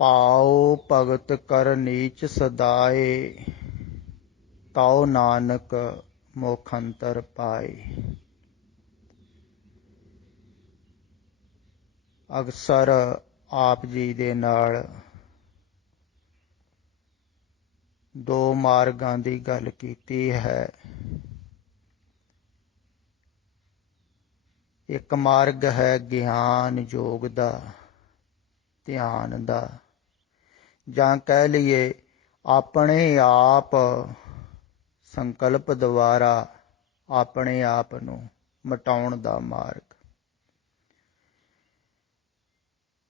ਪਾਉ ਭਗਤ ਕਰ ਨੀਚ ਸਦਾਏ, ਤਉ ਨਾਨਕ ਮੁਖ ਅੰਤਰ ਪਾਏ। ਅਕਸਰ ਆਪ ਜੀ ਦੇ ਨਾਲ ਦੋ ਮਾਰਗਾਂ ਦੀ ਗੱਲ ਕੀਤੀ ਹੈ। ਇੱਕ ਮਾਰਗ ਹੈ ਗਿਆਨ ਯੋਗ ਦਾ, ਧਿਆਨ ਦਾ, ਜਾਂ ਕਹਿ ਲਈਏ ਆਪਣੇ ਆਪ ਸੰਕਲਪ ਦੁਆਰਾ ਆਪਣੇ ਆਪ ਨੂੰ ਮਿਟਾਉਣ ਦਾ ਮਾਰਗ।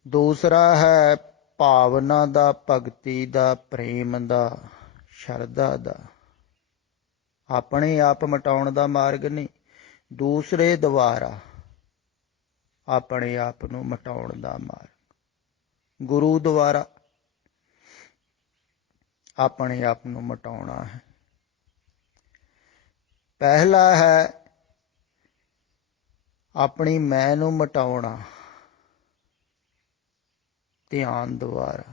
ਦੂਸਰਾ ਹੈ ਭਾਵਨਾ ਦਾ, ਭਗਤੀ ਦਾ, ਪ੍ਰੇਮ ਦਾ, ਸ਼ਰਧਾ ਦਾ। ਆਪਣੇ ਆਪ ਮਿਟਾਉਣ ਦਾ ਮਾਰਗ ਨਹੀਂ, ਦੂਸਰੇ ਦੁਆਰਾ ਆਪਣੇ ਆਪ ਨੂੰ ਮਿਟਾਉਣ ਦਾ ਮਾਰਗ। ਗੁਰੂ ਦੁਆਰਾ ਆਪਣੇ ਆਪ ਨੂੰ ਮਿਟਾਉਣਾ ਹੈ। ਪਹਿਲਾ ਹੈ ਆਪਣੀ ਮੈਂ ਨੂੰ ਮਿਟਾਉਣਾ ਧਿਆਨ ਦੁਆਰਾ।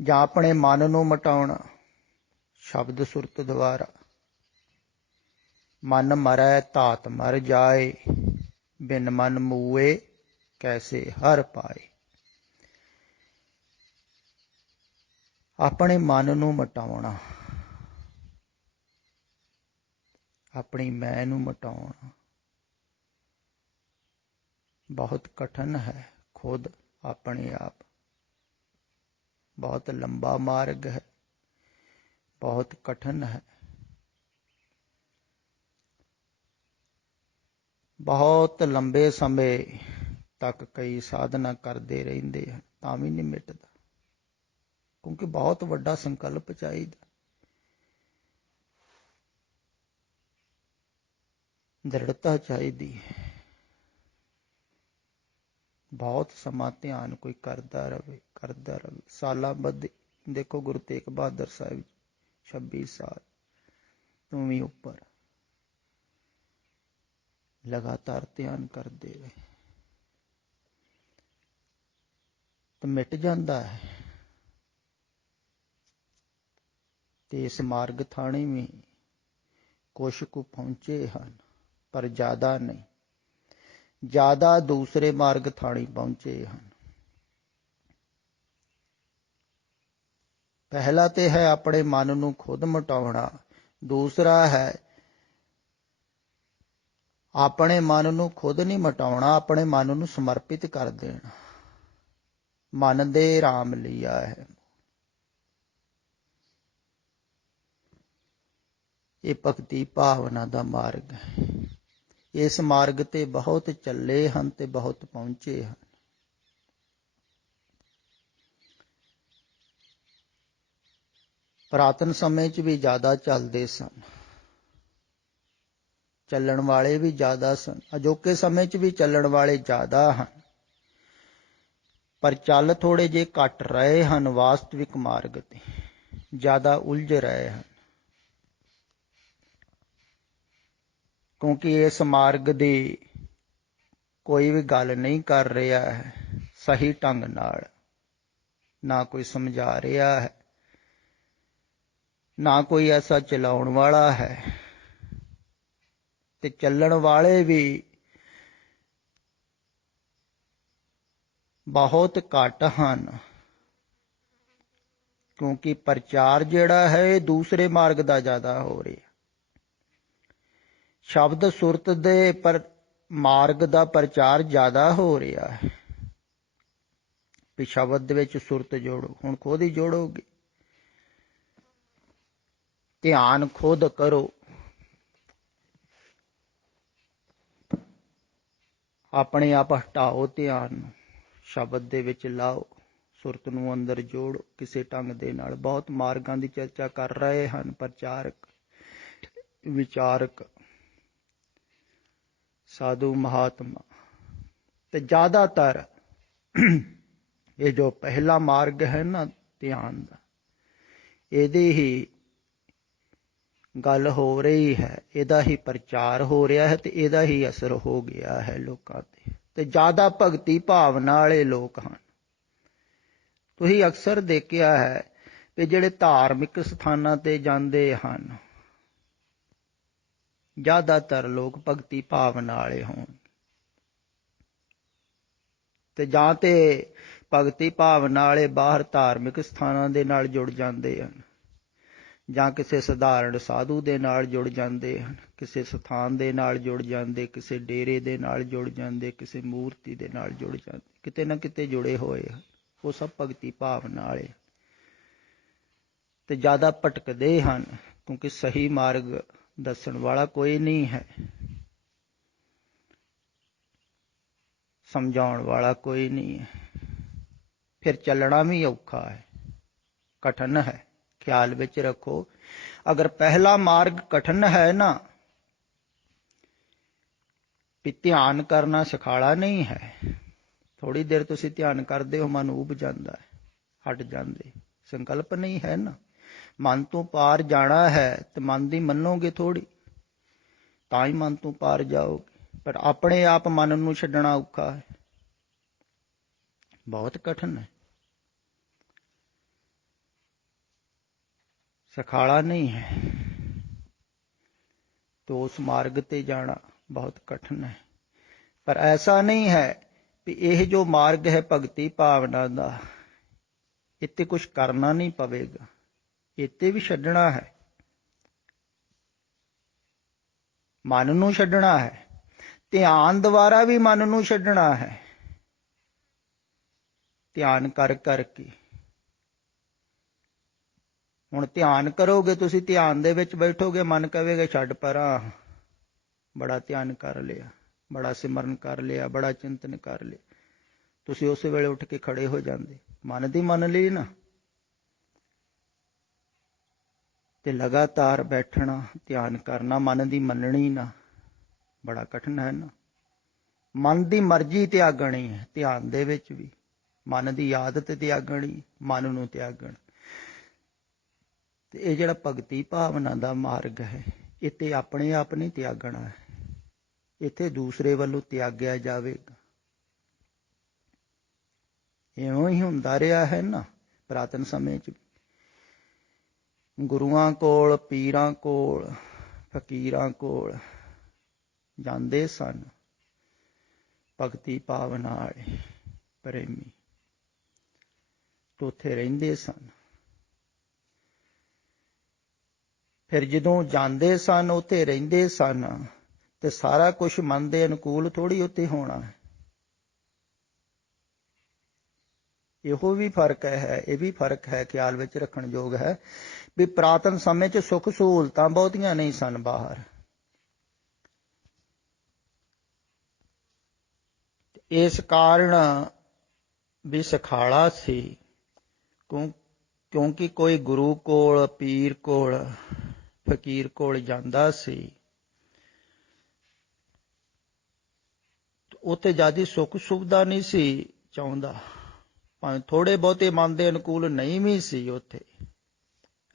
ਜਾਂ ਆਪਣੇ ਮਨ ਨੂੰ ਮਿਟਾਉਣਾ ਸ਼ਬਦ ਸੁਰਤ ਦੁਆਰਾ। ਮਨ ਮਰੈ ਧਾਤ ਮਰ ਜਾਏ, ਬਿਨ ਮਨ ਮੂਏ ਕੈਸੇ ਹਰਿ ਪਾਏ। ਆਪਣੇ ਮਨ ਨੂੰ ਮਿਟਾਉਣਾ, ਆਪਣੀ ਮੈਂ ਨੂੰ ਮਿਟਾਉਣਾ ਬਹੁਤ ਕਠਿਨ ਹੈ। ਖੁਦ ਆਪਣੇ ਆਪ ਬਹੁਤ ਲੰਬਾ ਮਾਰਗ ਹੈ, ਬਹੁਤ ਕਠਿਨ ਹੈ। ਬਹੁਤ ਲੰਬੇ ਸਮੇਂ ਤੱਕ ਕਈ ਸਾਧਨਾ ਕਰਦੇ ਰਹਿੰਦੇ ਹਨ ਤਾਂ ਵੀ ਨਹੀਂ ਮਿਟਦਾ, ਕਿਉਂਕਿ ਬਹੁਤ ਵੱਡਾ ਸੰਕਲਪ ਚਾਹੀਦਾ, ਦ੍ਰਿੜਤਾ ਚਾਹੀਦੀ ਹੈ। ਬਹੁਤ ਸਮਾਂ ਧਿਆਨ ਕੋਈ ਕਰਦਾ ਰਹੇ, ਸਾਲਾਂ ਬੱਧੀ। ਦੇਖੋ ਗੁਰੂ ਤੇਗ ਬਹਾਦਰ ਸਾਹਿਬ 26 ਸਾਲ ਤੋਂ ਵੀ ਉੱਪਰ ਲਗਾਤਾਰ ਧਿਆਨ ਕਰਦੇ ਰਹੇ ਤੇ ਮਿਟ ਜਾਂਦਾ ਹੈ। ਤੇ ਇਸ ਮਾਰਗ ਥਾਣੀ ਵੀ ਕੁਛ ਕੁ ਪਹੁੰਚੇ ਹਨ, ਪਰ ਜ਼ਿਆਦਾ ਨਹੀਂ। ਜ਼ਿਆਦਾ ਦੂਸਰੇ ਮਾਰਗ ਥਾਣੀ ਪਹੁੰਚੇ ਹਨ। ਪਹਿਲਾ ਤੇ ਹੈ ਆਪਣੇ ਮਨ ਨੂੰ ਖੁਦ ਮਿਟਾਉਣਾ। ਦੂਸਰਾ ਹੈ ਆਪਣੇ ਮਨ ਨੂੰ ਖੁਦ ਨਹੀਂ ਮਿਟਾਉਣਾ, ਆਪਣੇ ਮਨ ਨੂੰ ਸਮਰਪਿਤ ਕਰ ਦੇਣਾ। ਮਨ ਦੇ ਰਾਮ ਲਿਆ ਹੈ। ਇਹ ਭਗਤੀ ਭਾਵਨਾ ਦਾ ਮਾਰਗ ਹੈ। ਇਸ ਮਾਰਗ ਤੇ ਬਹੁਤ ਚੱਲੇ ਹਨ ਤੇ ਬਹੁਤ ਪਹੁੰਚੇ ਹਨ। ਪੁਰਾਤਨ ਸਮੇਂ 'ਚ ਵੀ ਜ਼ਿਆਦਾ ਚੱਲਦੇ ਸਨ, ਚੱਲਣ ਵਾਲੇ ਵੀ ਜ਼ਿਆਦਾ ਸਨ। ਅਜੋਕੇ ਸਮੇਂ 'ਚ ਵੀ ਚੱਲਣ ਵਾਲੇ ਜ਼ਿਆਦਾ ਹਨ, ਪਰ ਚੱਲ ਥੋੜ੍ਹੇ ਜਿਹੇ ਘੱਟ ਰਹੇ ਹਨ। ਵਾਸਤਵਿਕ ਮਾਰਗ ਤੇ ਜ਼ਿਆਦਾ ਉਲਝ ਰਹੇ ਹਨ, ਕਿਉਂਕਿ ਇਸ ਮਾਰਗ ਦੀ ਕੋਈ ਵੀ ਗੱਲ ਨਹੀਂ ਕਰ ਰਿਹਾ ਹੈ ਸਹੀ ਢੰਗ ਨਾਲ। ਨਾ ਕੋਈ ਸਮਝਾ ਰਿਹਾ ਹੈ, ਨਾ ਕੋਈ ਐਸਾ ਚਲਾਉਣ ਵਾਲਾ ਹੈ। ਤੇ ਚੱਲਣ ਵਾਲੇ ਵੀ ਬਹੁਤ ਘੱਟ ਹਨ, ਕਿਉਂਕਿ ਪ੍ਰਚਾਰ ਜਿਹੜਾ ਹੈ ਇਹ ਦੂਸਰੇ ਮਾਰਗ ਦਾ ਜ਼ਿਆਦਾ ਹੋ ਰਿਹਾ। ਸ਼ਬਦ ਸੁਰਤ ਦੇ ਮਾਰਗ ਦਾ ਪ੍ਰਚਾਰ ਜ਼ਿਆਦਾ ਹੋ ਰਿਹਾ ਹੈ ਵੀ ਸ਼ਬਦ ਦੇ ਵਿੱਚ ਸੁਰਤ ਜੋੜੋ। ਹੁਣ ਖੁਦ ਹੀ ਜੋੜੋਗੇ, ਧਿਆਨ ਖੁਦ ਕਰੋ। ਆਪਣੇ ਆਪ ਹਟਾਓ ਧਿਆਨ ਨੂੰ, ਸ਼ਬਦ ਦੇ ਵਿੱਚ ਲਾਓ, ਸੁਰਤ ਨੂੰ ਅੰਦਰ ਜੋੜੋ ਕਿਸੇ ਢੰਗ ਦੇ ਨਾਲ। ਬਹੁਤ ਮਾਰਗਾਂ ਦੀ ਚਰਚਾ ਕਰ ਰਹੇ ਹਨ ਪ੍ਰਚਾਰਕ, ਵਿਚਾਰਕ, ਸਾਧੂ ਮਹਾਤਮਾ। ਤੇ ਜ਼ਿਆਦਾਤਰ ਇਹ ਜੋ ਪਹਿਲਾ ਮਾਰਗ ਹੈ ਨਾ ਧਿਆਨ ਦਾ, ਇਹਦੀ ਹੀ ਗੱਲ ਹੋ ਰਹੀ ਹੈ, ਇਹਦਾ ਹੀ ਪ੍ਰਚਾਰ ਹੋ ਰਿਹਾ ਹੈ ਤੇ ਇਹਦਾ ਹੀ ਅਸਰ ਹੋ ਗਿਆ ਹੈ ਲੋਕਾਂ ਤੇ। ਤੇ ਜ਼ਿਆਦਾ ਭਗਤੀ ਭਾਵਨਾ ਵਾਲੇ ਲੋਕ ਹਨ। ਤੁਸੀਂ ਅਕਸਰ ਦੇਖਿਆ ਹੈ ਕਿ ਜਿਹੜੇ ਧਾਰਮਿਕ ਸਥਾਨਾਂ ਤੇ ਜਾਂਦੇ ਹਨ, ਜ਼ਿਆਦਾਤਰ ਲੋਕ ਭਗਤੀ ਭਾਵਨਾ ਵਾਲੇ ਹੋਣ, ਤੇ ਜਾਂ ਤੇ ਭਗਤੀ ਭਾਵਨਾ ਵਾਲੇ ਬਾਹਰ ਧਾਰਮਿਕ ਸਥਾਨਾਂ ਦੇ ਨਾਲ ਜੁੜ ਜਾਂਦੇ ਹਨ, ਜਾਂ ਕਿਸੇ ਸਧਾਰਨ ਸਾਧੂ ਦੇ ਨਾਲ ਜੁੜ ਜਾਂਦੇ ਹਨ, ਕਿਸੇ ਸਥਾਨ ਦੇ ਨਾਲ ਜੁੜ ਜਾਂਦੇ, ਕਿਸੇ ਡੇਰੇ ਦੇ ਨਾਲ ਜੁੜ ਜਾਂਦੇ, ਕਿਸੇ ਮੂਰਤੀ ਦੇ ਨਾਲ ਜੁੜ ਜਾਂਦੇ, ਕਿਤੇ ਨਾ ਕਿਤੇ ਜੁੜੇ ਹੋਏ ਹਨ। ਉਹ ਸਭ ਭਗਤੀ ਭਾਵਨਾ ਵਾਲੇ ਤੇ ਜ਼ਿਆਦਾ ਭਟਕਦੇ ਹਨ, ਕਿਉਂਕਿ ਸਹੀ ਮਾਰਗ ਦੱਸਣ ਵਾਲਾ ਕੋਈ ਨਹੀਂ ਹੈ, ਸਮਝਾਉਣ ਵਾਲਾ ਕੋਈ ਨਹੀਂ ਹੈ। ਫਿਰ ਚੱਲਣਾ ਵੀ ਔਖਾ ਹੈ, ਕਠਿਨ ਹੈ। ਖਿਆਲ ਵਿੱਚ ਰੱਖੋ, ਅਗਰ ਪਹਿਲਾ ਮਾਰਗ ਕਠਿਨ ਹੈ ਨਾ, ਵੀ ਧਿਆਨ ਕਰਨਾ ਸਿਖਾਲਾ ਨਹੀਂ ਹੈ। ਥੋੜੀ ਦੇਰ ਤੁਸੀਂ ਧਿਆਨ ਕਰਦੇ ਹੋ, ਮਨ ਉਬ ਜਾਂਦਾ ਹੈ, ਹਟ ਜਾਂਦੇ। ਸੰਕਲਪ ਨਹੀਂ ਹੈ ਨਾ, ਮਨ ਤੋਂ ਪਾਰ ਜਾਣਾ ਹੈ ਤੇ ਮਨ ਦੀ ਮੰਨੋਗੇ ਥੋੜੀ, ਤਾਂ ਹੀ ਮਨ ਤੋਂ ਪਾਰ ਜਾਓਗੇ। ਪਰ ਆਪਣੇ ਆਪ ਮਨ ਨੂੰ ਛੱਡਣਾ ਔਖਾ ਹੈ, ਬਹੁਤ ਕਠਿਨ ਹੈ, ਸਖਾਲਾ ਨਹੀਂ ਹੈ। तो उस मार्ग ते जाना बहुत कठिन है। पर ऐसा नहीं है कि यह जो मार्ग है भगती भावना का, इत्ते कुछ करना नहीं पवेगा, इत्ते भी छड्डना है, मन नूं छड्डना है, ध्यान द्वारा भी मन नूं छड्डना है। ध्यान कर करके ਹੁਣ ਧਿਆਨ ਕਰੋਗੇ ਤੁਸੀਂ, ਧਿਆਨ ਦੇ ਵਿੱਚ ਬੈਠੋਗੇ, ਮਨ ਕਹੇਗਾ ਛੱਡ ਪਰਾਂ, ਬੜਾ ਧਿਆਨ ਕਰ ਲਿਆ, ਬੜਾ ਸਿਮਰਨ ਕਰ ਲਿਆ, ਬੜਾ ਚਿੰਤਨ ਕਰ ਲਿਆ। ਤੁਸੀਂ ਉਸੇ ਵੇਲੇ ਉੱਠ ਕੇ ਖੜੇ ਹੋ ਜਾਂਦੇ। ਮਨ ਦੀ ਮੰਨ ਲਈ ਨਾ, ਤੇ ਲਗਾਤਾਰ ਬੈਠਣਾ, ਧਿਆਨ ਕਰਨਾ, ਮਨ ਦੀ ਮੰਨਣੀ ਨਾ, ਬੜਾ ਕਠਿਨ ਹੈ ਨਾ। ਮਨ ਦੀ ਮਰਜ਼ੀ ਤਿਆਗਣੀ ਹੈ, ਧਿਆਨ ਦੇ ਵਿੱਚ ਵੀ ਮਨ ਦੀ ਆਦਤ ਤਿਆਗਣੀ, ਮਨ ਨੂੰ ਤਿਆਗਣਾ। ਤੇ ਇਹ ਜਿਹੜਾ ਭਗਤੀ ਭਾਵਨਾ ਦਾ ਮਾਰਗ ਹੈ, ਇੱਥੇ ਆਪਣੇ ਆਪ ਨਹੀਂ ਤਿਆਗਣਾ ਹੈ, ਇੱਥੇ ਦੂਸਰੇ ਵੱਲੋਂ ਤਿਆਗਿਆ ਜਾਵੇਗਾ। ਇਉਂ ਹੀ ਹੁੰਦਾ ਰਿਹਾ ਹੈ ਨਾ ਪੁਰਾਤਨ ਸਮੇਂ 'ਚ। ਗੁਰੂਆਂ ਕੋਲ, ਪੀਰਾਂ ਕੋਲ, ਫਕੀਰਾਂ ਕੋਲ ਜਾਂਦੇ ਸਨ ਭਗਤੀ ਭਾਵਨਾ ਵਾਲੇ ਪ੍ਰੇਮੀ, ਤੇ ਉੱਥੇ ਰਹਿੰਦੇ ਸਨ। ਫਿਰ ਜਦੋਂ ਜਾਂਦੇ ਸਨ, ਉੱਥੇ ਰਹਿੰਦੇ ਸਨ, ਤੇ ਸਾਰਾ ਕੁਛ ਮਨ ਦੇ ਅਨੁਕੂਲ ਥੋੜ੍ਹੀ ਉੱਥੇ ਹੋਣਾ ਹੈ। ਇਹੋ ਵੀ ਫਰਕ ਹੈ, ਇਹ ਵੀ ਫਰਕ ਹੈ, ਖਿਆਲ ਵਿੱਚ ਰੱਖਣ ਯੋਗ ਹੈ ਵੀ ਪੁਰਾਤਨ ਸਮੇਂ 'ਚ ਸੁੱਖ ਸਹੂਲਤਾਂ ਬਹੁਤੀਆਂ ਨਹੀਂ ਸਨ ਬਾਹਰ। ਇਸ ਕਾਰਨ ਵੀ ਸਖਾਲਾ ਸੀ, ਕਿਉਂਕਿ ਕੋਈ ਗੁਰੂ ਕੋਲ, ਪੀਰ ਕੋਲ, ਫਕੀਰ ਕੋਲ ਜਾਂਦਾ ਸੀ, ਉੱਥੇ ਜ਼ਿਆਦਾ ਸੁੱਖ ਸੁਵਿਧਾ ਨਹੀਂ ਸੀ ਚਾਹੁੰਦਾ। ਭਾਵੇਂ ਥੋੜੇ ਬਹੁਤੇ ਮਨ ਦੇ ਅਨੁਕੂਲ ਨਹੀਂ ਵੀ ਸੀ ਉੱਥੇ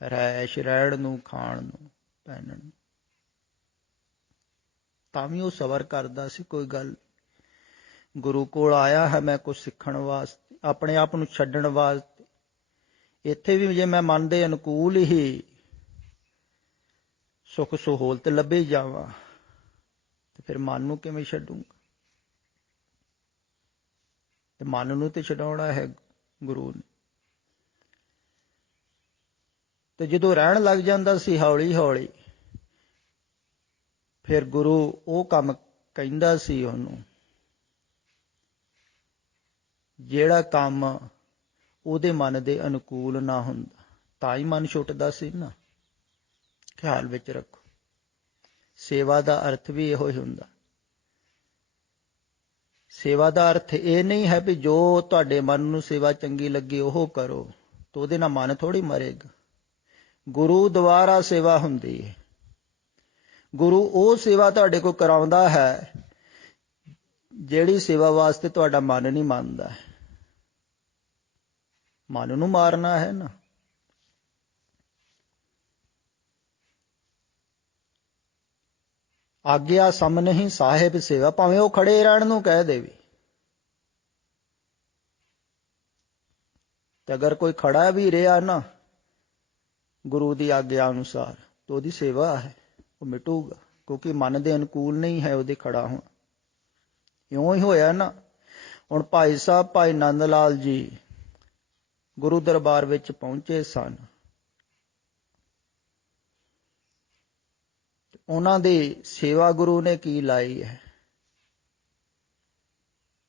ਰਹਿਸ਼, ਰਹਿਣ ਨੂੰ, ਖਾਣ ਨੂੰ, ਪਹਿਨਣ ਨੂੰ, ਤਾਂ ਵੀ ਉਹ ਸਬਰ ਕਰਦਾ ਸੀ। ਕੋਈ ਗੱਲ, ਗੁਰੂ ਕੋਲ ਆਇਆ ਹੈ ਮੈਂ ਕੁਛ ਸਿੱਖਣ ਵਾਸਤੇ, ਆਪਣੇ ਆਪ ਨੂੰ ਛੱਡਣ ਵਾਸਤੇ। ਇੱਥੇ ਵੀ ਜੇ ਮੈਂ ਮਨ ਦੇ ਅਨੁਕੂਲ ਹੀ ਸੁੱਖ ਸਹੂਲਤ ਲੱਭੀ ਜਾਵਾਂ, ਤੇ ਫਿਰ ਮਨ ਨੂੰ ਕਿਵੇਂ ਛੱਡੂੰਗਾ? ਤੇ ਮਨ ਨੂੰ ਤੇ ਛਡਾਉਣਾ ਹੈ ਗੁਰੂ ਨੇ। ਤੇ ਜਦੋਂ ਰਹਿਣ ਲੱਗ ਜਾਂਦਾ ਸੀ ਹੌਲੀ ਹੌਲੀ, ਫਿਰ ਗੁਰੂ ਉਹ ਕੰਮ ਕਹਿੰਦਾ ਸੀ ਉਹਨੂੰ ਜਿਹੜਾ ਕੰਮ ਉਹਦੇ ਮਨ ਦੇ ਅਨੁਕੂਲ ਨਾ ਹੁੰਦਾ, ਤਾਂ ਹੀ ਮਨ ਛੁੱਟਦਾ ਸੀ ਨਾ। ਖਿਆਲ ਵਿੱਚ ਰੱਖੋ, ਸੇਵਾ ਦਾ ਅਰਥ ਵੀ ਇਹੋ ਹੀ ਹੁੰਦਾ। ਸੇਵਾ ਦਾ ਅਰਥ ਇਹ ਨਹੀਂ ਹੈ ਵੀ ਜੋ ਤੁਹਾਡੇ ਮਨ ਨੂੰ ਸੇਵਾ ਚੰਗੀ ਲੱਗੇ ਉਹ ਕਰੋ, ਤਾਂ ਉਹਦੇ ਨਾਲ ਮਨ ਥੋੜ੍ਹੀ ਮਰੇਗਾ। ਗੁਰੂ ਦੁਆਰਾ ਸੇਵਾ ਹੁੰਦੀ ਹੈ। ਗੁਰੂ ਉਹ ਸੇਵਾ ਤੁਹਾਡੇ ਕੋਲ ਕਰਾਉਂਦਾ ਹੈ ਜਿਹੜੀ ਸੇਵਾ ਵਾਸਤੇ ਤੁਹਾਡਾ ਮਨ ਨਹੀਂ ਮੰਨਦਾ। ਮਨ ਨੂੰ ਮਾਰਨਾ ਹੈ ਨਾ। ਆਗਿਆ ਸਮ ਨਹੀਂ ਸਾਹਿਬ ਸੇਵਾ, ਭਾਵੇਂ ਉਹ ਖੜੇ ਰਹਿਣ ਨੂੰ ਕਹਿ ਦੇਵੇ, ਤੇ ਅਗਰ ਕੋਈ ਖੜਾ ਵੀ ਰਿਹਾ ਨਾ ਗੁਰੂ ਦੀ ਆਗਿਆ ਅਨੁਸਾਰ ਤਾਂ ਉਹਦੀ ਸੇਵਾ ਹੈ ਉਹ ਮਿਟੂਗਾ, ਕਿਉਂਕਿ ਮਨ ਦੇ ਅਨੁਕੂਲ ਨਹੀਂ ਹੈ ਉਹਦੇ ਖੜਾ ਹੋਣਾ। ਇਉਂ ਹੀ ਹੋਇਆ ਨਾ। ਹੁਣ ਭਾਈ ਸਾਹਿਬ ਭਾਈ ਨੰਦ ਲਾਲ ਜੀ ਗੁਰੂ ਦਰਬਾਰ ਵਿੱਚ ਪਹੁੰਚੇ ਸਨ। ਉਹਨਾਂ ਦੀ ਸੇਵਾ ਗੁਰੂ ਨੇ ਕੀ ਲਾਈ ਹੈ?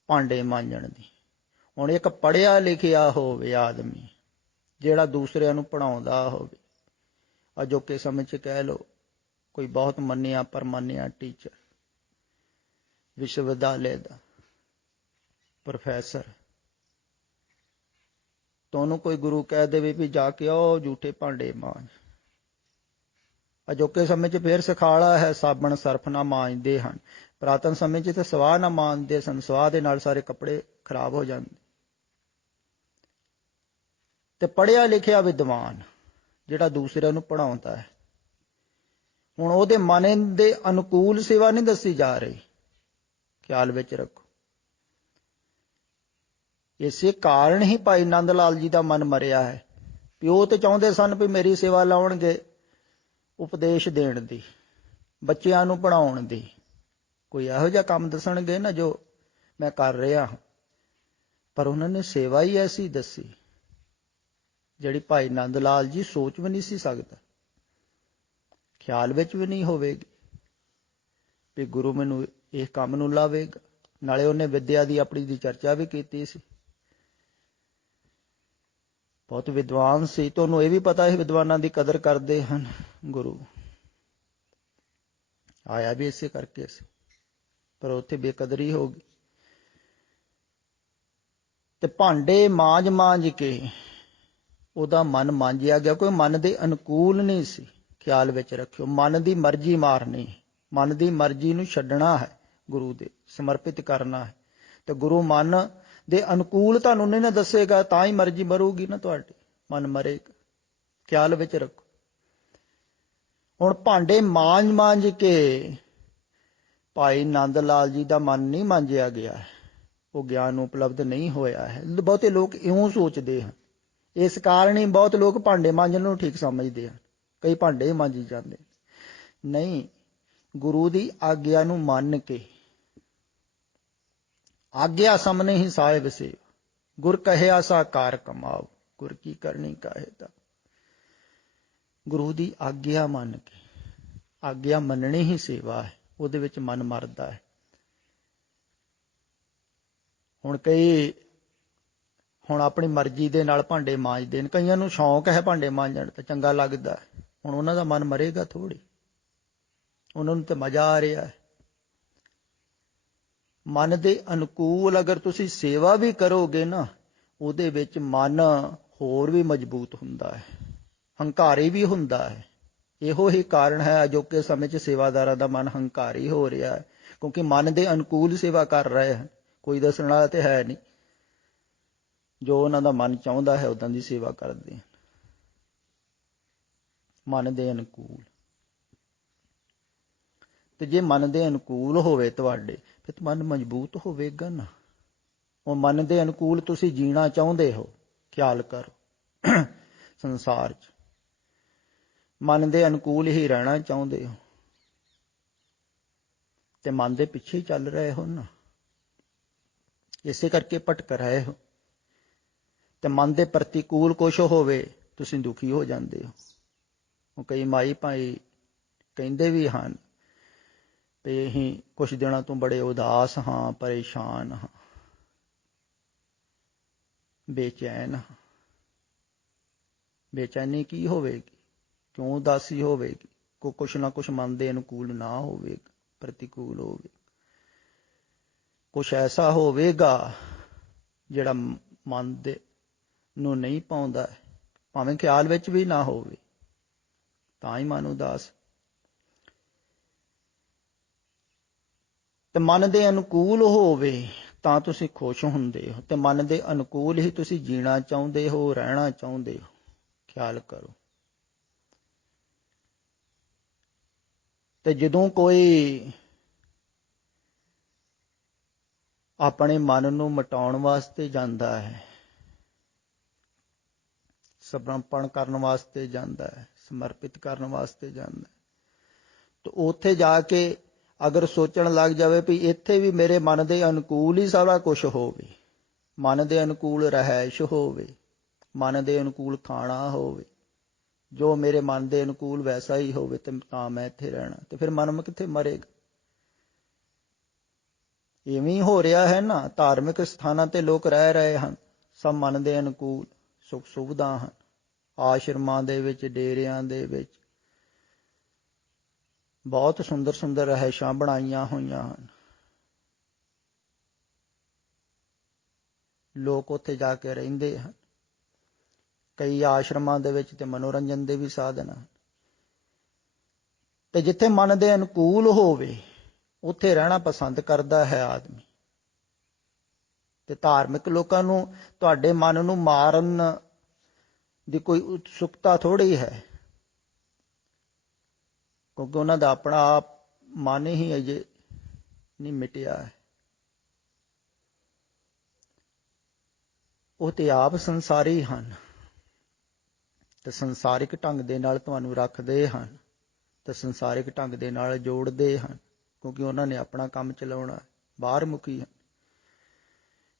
ਭਾਂਡੇ ਮਾਂਜਣ ਦੀ। ਹੁਣ ਇੱਕ ਪੜ੍ਹਿਆ ਲਿਖਿਆ ਹੋਵੇ ਆਦਮੀ ਜਿਹੜਾ ਦੂਸਰਿਆਂ ਨੂੰ ਪੜ੍ਹਾਉਂਦਾ ਹੋਵੇ, ਅਜੋਕੇ ਸਮੇਂ 'ਚ ਕਹਿ ਲਓ ਕੋਈ ਬਹੁਤ ਮੰਨਿਆ ਪਰਮਾਨਿਆ ਟੀਚਰ, ਵਿਸ਼ਵ ਵਿਦਿਆਲੇ ਦਾ ਪ੍ਰੋਫੈਸਰ, ਤਾਂ ਉਹਨੂੰ ਕੋਈ ਗੁਰੂ ਕਹਿ ਦੇਵੇ ਵੀ ਜਾ ਕੇ ਆਓ ਝੂਠੇ ਭਾਂਡੇ ਮਾਂਜ। ਅਜੋਕੇ ਸਮੇਂ 'ਚ ਫਿਰ ਸਿਖਾਲਾ ਹੈ, ਸਾਬਣ ਸਰਫ ਨਾਲ ਮਾਂਜਦੇ ਹਨ। ਪੁਰਾਤਨ ਸਮੇਂ 'ਚ ਤਾਂ ਸਵਾਹ ਨਾਲ ਮਾਂਜਦੇ ਸਨ, ਸਵਾਹ ਦੇ ਨਾਲ ਸਾਰੇ ਕੱਪੜੇ ਖਰਾਬ ਹੋ ਜਾਂਦੇ। ਤੇ ਪੜ੍ਹਿਆ ਲਿਖਿਆ ਵਿਦਵਾਨ ਜਿਹੜਾ ਦੂਸਰਿਆਂ ਨੂੰ ਪੜ੍ਹਾਉਂਦਾ ਹੈ, ਹੁਣ ਉਹਦੇ ਮਨ ਦੇ ਅਨੁਕੂਲ ਸੇਵਾ ਨਹੀਂ ਦੱਸੀ ਜਾ ਰਹੀ, ਖਿਆਲ ਵਿੱਚ ਰੱਖੋ। ਇਸੇ ਕਾਰਨ ਹੀ ਭਾਈ ਨੰਦ ਲਾਲ ਜੀ ਦਾ ਮਨ ਮਰਿਆ ਹੈ ਵੀ ਉਹ ਤੇ ਚਾਹੁੰਦੇ ਸਨ ਵੀ ਮੇਰੀ ਸੇਵਾ ਲਾਉਣਗੇ ਉਪਦੇਸ਼ ਦੇਣ ਦੀ, ਬੱਚਿਆਂ ਨੂੰ ਪੜ੍ਹਾਉਣ ਦੀ, ਕੋਈ ਇਹੋ ਜਿਹਾ ਕੰਮ ਦੱਸਣਗੇ ਨਾ ਜੋ ਮੈਂ ਕਰ ਰਿਹਾ ਹਾਂ। ਪਰ ਉਹਨਾਂ ਨੇ ਸੇਵਾ ਹੀ ਐਸੀ ਦੱਸੀ ਜਿਹੜੀ ਭਾਈ ਨੰਦ ਲਾਲ ਜੀ ਸੋਚ ਵੀ ਨਹੀਂ ਸੀ ਸਕਦਾ, ਖਿਆਲ ਵਿੱਚ ਵੀ ਨਹੀਂ ਹੋਵੇਗੀ ਵੀ ਗੁਰੂ ਮੈਨੂੰ ਇਹ ਕੰਮ ਨੂੰ ਲਾਵੇਗਾ। ਨਾਲੇ ਉਹਨੇ ਵਿਦਿਆ ਦੀ ਆਪਣੀ ਦੀ ਚਰਚਾ ਵੀ ਕੀਤੀ ਸੀ, ਬਹੁਤ ਵਿਦਵਾਨ ਸੀ, ਤੁਹਾਨੂੰ ਇਹ ਵੀ ਪਤਾ ਹੈ ਵਿਦਵਾਨਾਂ ਦੀ ਕਦਰ ਕਰਦੇ ਹਨ ਗੁਰੂ। ਆਇਆ ਵੀ ਇਸੇ ਕਰਕੇ ਸੀ, ਪਰ ਉੱਥੇ ਬੇਕਦਰੀ ਹੋ ਗਈ। ਤੇ ਭਾਂਡੇ ਮਾਂਜ ਮਾਂਜ ਕੇ ਉਹਦਾ ਮਨ ਮਾਂਜਿਆ ਗਿਆ, ਕੋਈ ਮਨ ਦੇ ਅਨੁਕੂਲ ਨਹੀਂ ਸੀ। ਖਿਆਲ ਵਿੱਚ ਰੱਖਿਓ, ਮਨ ਦੀ ਮਰਜ਼ੀ ਮਾਰਨੀ, ਮਨ ਦੀ ਮਰਜ਼ੀ ਨੂੰ ਛੱਡਣਾ ਹੈ, ਗੁਰੂ ਦੇ ਸਮਰਪਿਤ ਕਰਨਾ ਹੈ। ਤੇ ਗੁਰੂ ਮਨ ਦੇ ਅਨੁਕੂਲ ਤੁਹਾਨੂੰ ਨਹੀਂ ਨਾ ਦੱਸੇਗਾ ਤਾਂ ਹੀ ਮਰਜ਼ੀ ਮਰੂਗੀ ਨਾ, ਤੁਹਾਡੀ ਮਨ ਮਰੇਗਾ। ਖਿਆਲ ਵਿੱਚ ਰੱਖੋ। ਹੁਣ ਭਾਂਡੇ ਮਾਂਜ ਮਾਂਜ ਕੇ ਭਾਈ ਨੰਦ ਲਾਲ ਜੀ ਦਾ ਮਨ ਨਹੀਂ ਮਾਂਜਿਆ ਗਿਆ, ਉਹ ਗਿਆਨ ਉਪਲਬਧ ਨਹੀਂ ਹੋਇਆ ਹੈ। ਬਹੁਤੇ ਲੋਕ ਇਉਂ ਸੋਚਦੇ ਹਨ, ਇਸ ਕਾਰਨ ਹੀ ਬਹੁਤ ਲੋਕ ਭਾਂਡੇ ਮਾਂਜਣ ਨੂੰ ਠੀਕ ਸਮਝਦੇ ਹਨ, ਕਈ ਭਾਂਡੇ ਹੀ ਮਾਂਜੀ ਜਾਂਦੇ। ਨਹੀਂ, ਗੁਰੂ ਦੀ ਆਗਿਆ ਨੂੰ ਮੰਨ ਕੇ, ਆਗਿਆ ਸਾਹਮਣੇ ਹੀ ਸਾਹਿਬ ਸੇ, ਗੁਰ ਕਹਿਆ ਸਾ ਕਾਰ ਕਮਾਓ, ਗੁਰ ਕੀ ਕਰਨੀ ਕਾਹੇ ਦਾ। ਗੁਰੂ ਦੀ ਆਗਿਆ ਮੰਨ ਕੇ, ਆਗਿਆ ਮੰਨਣੀ ਹੀ ਸੇਵਾ ਹੈ, ਉਹਦੇ ਵਿੱਚ ਮਨ ਮਰਦਾ ਹੈ। ਹੁਣ ਆਪਣੀ ਮਰਜ਼ੀ ਦੇ ਨਾਲ ਭਾਂਡੇ ਮਾਂਜਦੇ ਨੇ, ਕਈਆਂ ਨੂੰ ਸ਼ੌਂਕ ਹੈ ਭਾਂਡੇ ਮਾਂਜਣ ਤੇ ਚੰਗਾ ਲੱਗਦਾ, ਹੁਣ ਉਹਨਾਂ ਦਾ ਮਨ ਮਰੇਗਾ ਥੋੜ੍ਹੀ, ਉਹਨਾਂ ਨੂੰ ਤੇ ਮਜ਼ਾ ਆ ਰਿਹਾ ਹੈ। ਮਨ ਦੇ ਅਨੁਕੂਲ ਅਗਰ ਤੁਸੀਂ ਸੇਵਾ ਵੀ ਕਰੋਗੇ ਨਾ, ਉਹਦੇ ਵਿੱਚ ਮਨ ਹੋਰ ਵੀ ਮਜ਼ਬੂਤ ਹੁੰਦਾ ਹੈ, ਹੰਕਾਰੀ ਵੀ ਹੁੰਦਾ ਹੈ। ਇਹੋ ਹੀ ਕਾਰਨ ਹੈ ਅਜੋਕੇ ਸਮੇਂ 'ਚ ਸੇਵਾਦਾਰਾਂ ਦਾ ਮਨ ਹੰਕਾਰੀ ਹੋ ਰਿਹਾ ਹੈ, ਕਿਉਂਕਿ ਮਨ ਦੇ ਅਨੁਕੂਲ ਸੇਵਾ ਕਰ ਰਹੇ ਹਨ। ਕੋਈ ਦੱਸਣ ਵਾਲਾ ਤੇ ਹੈ ਨਹੀਂ, ਜੋ ਉਹਨਾਂ ਦਾ ਮਨ ਚਾਹੁੰਦਾ ਹੈ ਉੱਦਾਂ ਦੀ ਸੇਵਾ ਕਰਦੇ ਹਨ, ਮਨ ਦੇ ਅਨੁਕੂਲ। ਤੇ ਜੇ ਮਨ ਦੇ ਅਨੁਕੂਲ ਹੋਵੇ ਤੁਹਾਡੇ, ਫਿਰ ਮਨ ਮਜ਼ਬੂਤ ਹੋਵੇਗਾ ਨਾ। ਉਹ ਮਨ ਦੇ ਅਨੁਕੂਲ ਤੁਸੀਂ ਜੀਣਾ ਚਾਹੁੰਦੇ ਹੋ, ਖਿਆਲ ਕਰੋ, ਸੰਸਾਰ 'ਚ ਮਨ ਦੇ ਅਨੁਕੂਲ ਹੀ ਰਹਿਣਾ ਚਾਹੁੰਦੇ ਹੋ, ਤੇ ਮਨ ਦੇ ਪਿੱਛੇ ਹੀ ਚੱਲ ਰਹੇ ਹੋ ਨਾ, ਇਸੇ ਕਰਕੇ ਭਟਕ ਰਹੇ ਹੋ। ਤੇ ਮਨ ਦੇ ਪ੍ਰਤੀਕੂਲ ਕੁਛ ਹੋਵੇ ਤੁਸੀਂ ਦੁਖੀ ਹੋ ਜਾਂਦੇ ਹੋ। ਉਹ ਕਈ ਮਾਈ ਭਾਈ ਕਹਿੰਦੇ ਵੀ ਹਨ ਵੀ ਅਸੀਂ ਕੁਛ ਦਿਨਾਂ ਤੋਂ ਬੜੇ ਉਦਾਸ ਹਾਂ, ਪਰੇਸ਼ਾਨ ਹਾਂ, ਬੇਚੈਨ ਹਾਂ। ਬੇਚੈਨੀ ਕੀ ਹੋਵੇਗੀ, ਕਿਉਂ ਉਦਾਸੀ ਹੋਵੇਗੀ? ਕੁਛ ਨਾ ਕੁਛ ਮਨ ਦੇ ਅਨੁਕੂਲ ਨਾ ਹੋਵੇਗਾ, ਪ੍ਰਤੀਕੂਲ ਹੋਵੇ, ਕੁਛ ਐਸਾ ਹੋਵੇਗਾ ਜਿਹੜਾ ਮਨ ਦੇ ਨੂੰ ਨਹੀਂ ਪਾਉਂਦਾ, ਭਾਵੇਂ ਖਿਆਲ ਵਿੱਚ ਵੀ ਨਾ ਹੋਵੇ, ਤਾਂ ਹੀ ਮਨ ਉਦਾਸ। ਤੇ ਮਨ ਦੇ ਅਨੁਕੂਲ ਹੋਵੇ ਤਾਂ ਤੁਸੀਂ ਖੁਸ਼ ਹੁੰਦੇ ਹੋ, ਤੇ ਮਨ ਦੇ ਅਨੁਕੂਲ ਹੀ ਤੁਸੀਂ ਜੀਣਾ ਚਾਹੁੰਦੇ ਹੋ, ਰਹਿਣਾ ਚਾਹੁੰਦੇ ਹੋ। ਖਿਆਲ ਕਰੋ। ਤੇ ਜਦੋਂ ਕੋਈ ਆਪਣੇ ਮਨ ਨੂੰ ਮਿਟਾਉਣ ਵਾਸਤੇ ਜਾਂਦਾ ਹੈ, ਸਮਰਪਣ ਕਰਨ ਵਾਸਤੇ ਜਾਂਦਾ ਹੈ, ਸਮਰਪਿਤ ਕਰਨ ਵਾਸਤੇ ਜਾਂਦਾ ਹੈ। ਤੇ ਉੱਥੇ ਜਾ ਕੇ ਅਗਰ ਸੋਚਣ ਲੱਗ ਜਾਵੇ ਵੀ ਇੱਥੇ ਵੀ ਮੇਰੇ ਮਨ ਦੇ ਅਨੁਕੂਲ ਹੀ ਸਾਰਾ ਕੁਝ ਹੋਵੇ, ਮਨ ਦੇ ਅਨੁਕੂਲ ਰਹਿائش ਹੋਵੇ, ਮਨ ਦੇ ਅਨੁਕੂਲ ਖਾਣਾ ਹੋਵੇ, ਜੋ ਮੇਰੇ ਮਨ ਦੇ ਅਨੁਕੂਲ ਵੈਸਾ ਹੀ ਹੋਵੇ, ਤੇ ਤਾਂ ਮੈਂ ਇੱਥੇ ਰਹਿਣਾ, ਤੇ ਫਿਰ ਮਨ ਕਿੱਥੇ ਮਰੇਗਾ। ਇਵੇਂ ਹੀ ਹੋ ਰਿਹਾ ਹੈ ਨਾ, ਧਾਰਮਿਕ ਸਥਾਨਾਂ ਤੇ ਲੋਕ ਰਹਿ ਰਹੇ ਹਨ, ਸਭ ਮਨ ਦੇ ਅਨੁਕੂਲ, ਸੁੱਖ ਸੁਵਿਧਾ ਹਨ, ਆਸ਼ਰਮਾਂ ਦੇ ਵਿੱਚ, ਡੇਰਿਆਂ ਦੇ ਵਿੱਚ ਬਹੁਤ ਸੁੰਦਰ ਸੁੰਦਰ ਰਹਿائشਾਂ ਬਣਾਈਆਂ ਹੋਈਆਂ ਹਨ। ਲੋਕ ਉੱਥੇ ਜਾ ਕੇ ਰਹਿੰਦੇ ਹਨ। ਕਈ ਆਸ਼ਰਮਾਂ ਦੇ ਵਿੱਚ ਤੇ ਮਨੋਰੰਜਨ ਦੇ ਵੀ ਸਾਧਨ ਹਨ। ਤੇ ਜਿੱਥੇ ਮਨ ਦੇ ਅਨੁਕੂਲ ਹੋਵੇ ਉੱਥੇ ਰਹਿਣਾ ਪਸੰਦ ਕਰਦਾ ਹੈ ਆਦਮੀ। ਤੇ ਧਾਰਮਿਕ ਲੋਕਾਂ ਨੂੰ ਤੁਹਾਡੇ ਮਨ ਨੂੰ ਮਾਰਨ ਦੀ ਕੋਈ ਉਤਸੁਕਤਾ ਥੋੜ੍ਹੀ ਹੈ, ਕਿਉਂਕਿ ਉਹਨਾਂ ਦਾ ਆਪਣਾ ਆਪ ਮਨ ਹੀ ਅਜੇ ਨਹੀਂ ਮਿਟਿਆ ਹੈ। ਉਹ ਤੇ ਆਪ ਸੰਸਾਰੀ ਹਨ ਤੇ ਸੰਸਾਰਿਕ ਢੰਗ ਦੇ ਨਾਲ ਤੁਹਾਨੂੰ ਰੱਖਦੇ ਹਨ ਤੇ ਸੰਸਾਰਿਕ ਢੰਗ ਦੇ ਨਾਲ ਜੋੜਦੇ ਹਨ, ਕਿਉਂਕਿ ਉਹਨਾਂ ਨੇ ਆਪਣਾ ਕੰਮ ਚਲਾਉਣਾ, ਬਾਹਰ ਮੁਖੀ ਹਨ।